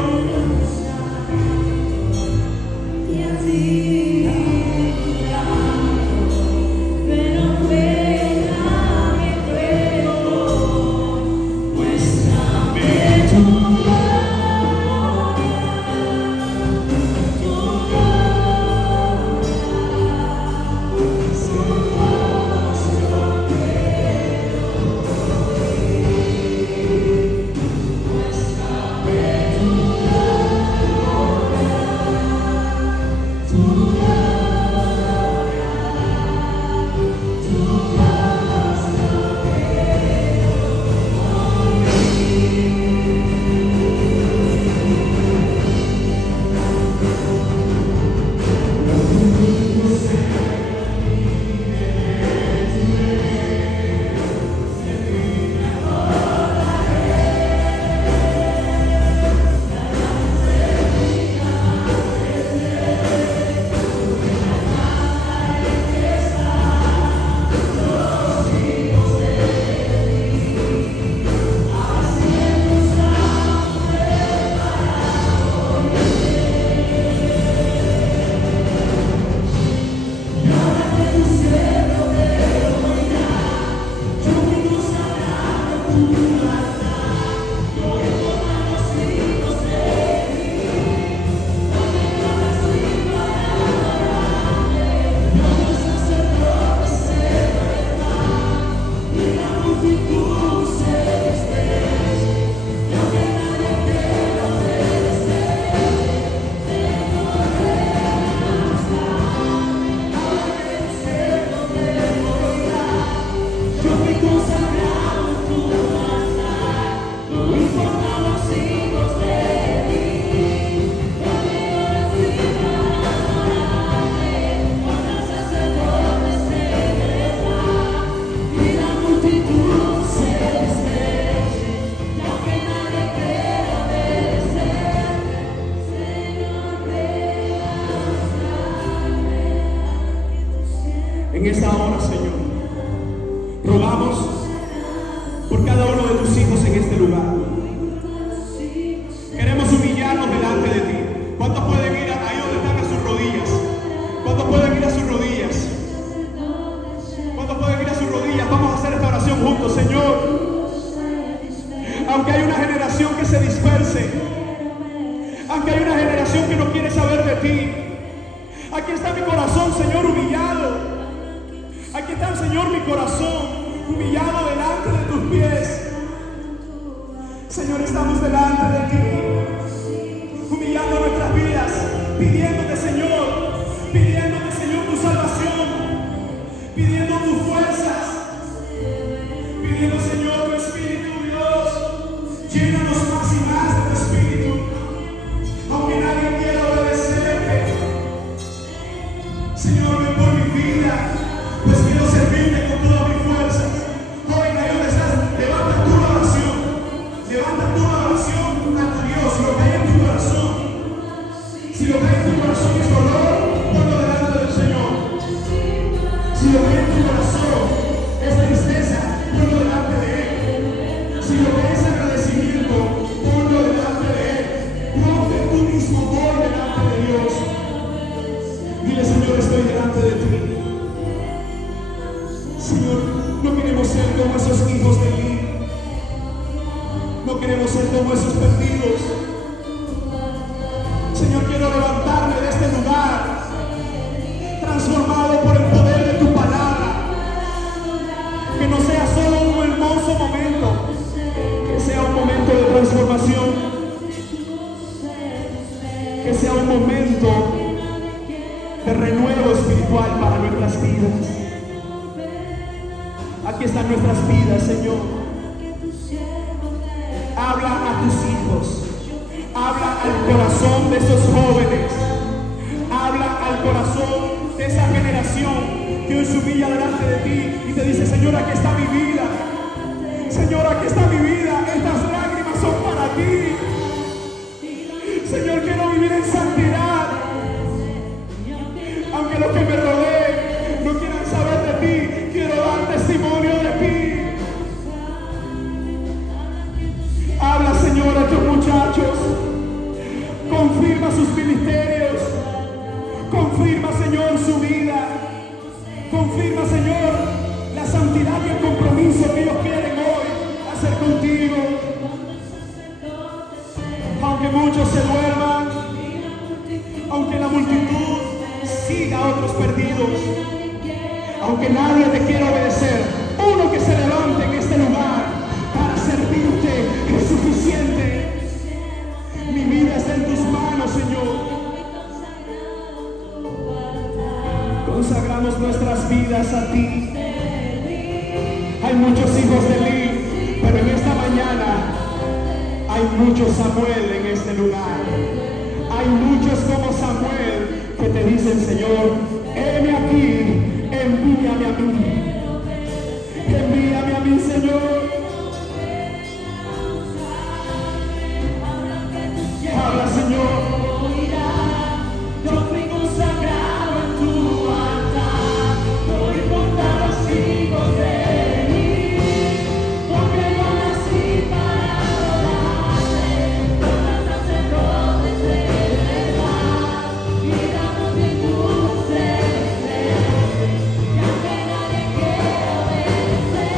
En esta hora, Señor, rogamos por cada uno de tus hijos en este lugar. Queremos humillarnos delante de ti. ¿Cuántos pueden ir ahí donde están a sus rodillas? ¿Cuántos pueden ir a sus rodillas? ¿Cuántos pueden ir a sus rodillas? Vamos a hacer esta oración juntos, Señor. Aunque hay una generación que se disperse, aunque hay una generación que no quiere saber de ti, aquí está mi corazón, Señor, humillado. Aquí está, Señor, mi corazón humillado delante de tus pies. Señor, estamos delante de ti, humillando nuestras vidas, pidiéndote, Señor, tu salvación, pidiendo tus fuerzas, pidiendo, Señor, tu Espíritu, Dios. Llénanos más y más de tu Espíritu, aunque nadie quiera obedecerte. Señor, ven por mi vida, pues quiero servirte con todas mis fuerzas. Joven, ahí donde estás, levanta tu oración a tu Dios, lo que hay en tu corazón. Si lo que hay en tu corazón es dolor, ponlo delante del Señor. Si lo que hay en tu corazón es tristeza, ponlo delante de Él. Si lo que es agradecimiento, ponlo delante de Él. Ponte tú mismo hoy delante de Dios. Dile, Señor, estoy delante de ti. Señor, no queremos ser como esos hijos de Eli. No queremos ser como esos perdidos. Señor, quiero levantarme de este lugar transformado por el poder de tu palabra. Que no sea solo un hermoso momento, que sea un momento de transformación, que sea un momento de renuevo espiritual para nuestras vidas. Aquí están nuestras vidas, Señor. Habla a tus hijos, habla al corazón de esos jóvenes, habla al corazón de esa generación que hoy se humilla delante de ti y te dice, Señor, aquí está mi vida. Señor, aquí está mi vida, estas lágrimas son para ti. Señor, quiero vivir en santidad, aunque los que me rodeen no quieran saber de ti, quiero dar testimonio de ti. Habla, Señor, a tus muchachos, confirma sus ministerios, confirma, Señor, su vida, confirma, Señor, la santidad y el compromiso que ellos quieren hoy hacer contigo. Aunque muchos se duerman, aunque la multitud siga a otros perdidos, aunque nadie te quiera obedecer, uno que se levante en este lugar para servirte es suficiente. Mi vida está en tus manos, Señor. Consagramos nuestras vidas a ti. Hay muchos hijos de Eli, pero en esta mañana hay muchos Samuel en este lugar. Hay muchos como Samuel que te dicen, Señor, heme aquí, envíame a mí. Envíame a mí, Señor. Habla, Señor. Yo fui consagrado en tu altar, no importa los hijos de Eli, porque yo nací para adorarte, con los sacerdotes de verdad, y la multitud se dice, y aunque nadie quiera obedecer,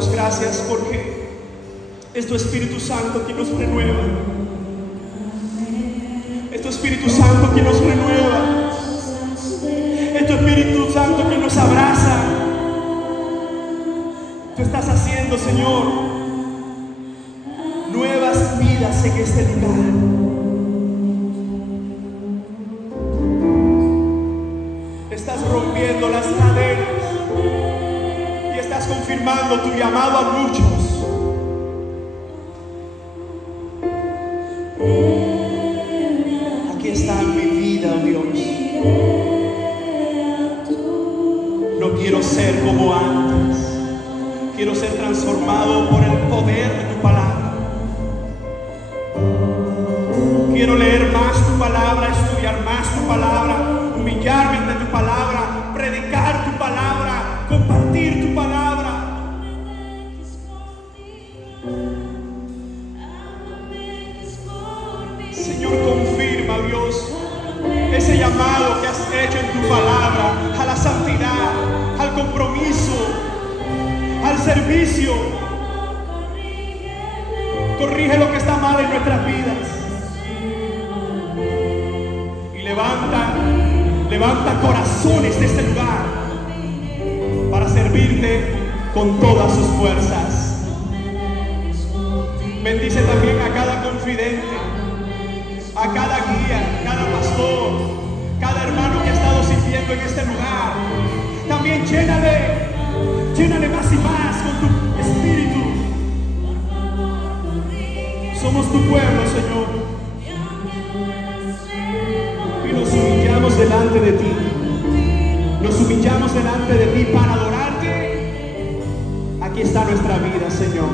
damos gracias porque es tu Espíritu Santo quien nos renueva. Es tu Espíritu Santo quien nos renueva. Es tu Espíritu Santo quien nos abraza. Tú estás haciendo, Señor, nuevas vidas en este lugar. Estás rompiendo las cadenas y estás confirmando tu llamado a muchos. Aquí está mi vida, oh Dios. No quiero ser como antes. Quiero ser transformado por el poder de tu palabra. Quiero leer más tu palabra, estudiar más tu palabra, humillarme ante tu palabra, predicar tu palabra, compartir tu palabra. Señor, confirma, Dios, ese llamado que has hecho en tu palabra a la santidad, al compromiso, al servicio. Corrige lo que está mal en nuestras vidas y levanta corazones de este lugar para servirte con todas sus fuerzas. Bendice también a cada confidente, a cada guía, cada pastor, cada hermano que ha estado sirviendo en este lugar. También llénale más y más con tu Espíritu. Somos tu pueblo, Señor, y nos humillamos delante de ti. Nos humillamos delante de ti para adorarte. Aquí está nuestra vida, Señor.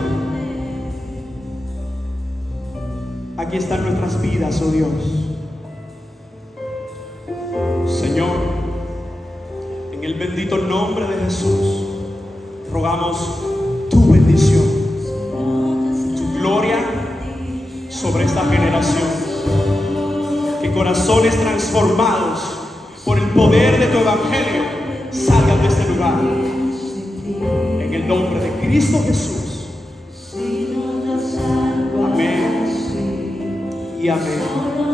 Aquí están nuestras vidas, oh Dios. Señor, en el bendito nombre de Jesús, rogamos tu bendición, tu gloria sobre esta generación. Que corazones transformados por el poder de tu evangelio salgan de este lugar. En el nombre de Cristo Jesús. Amén y amén.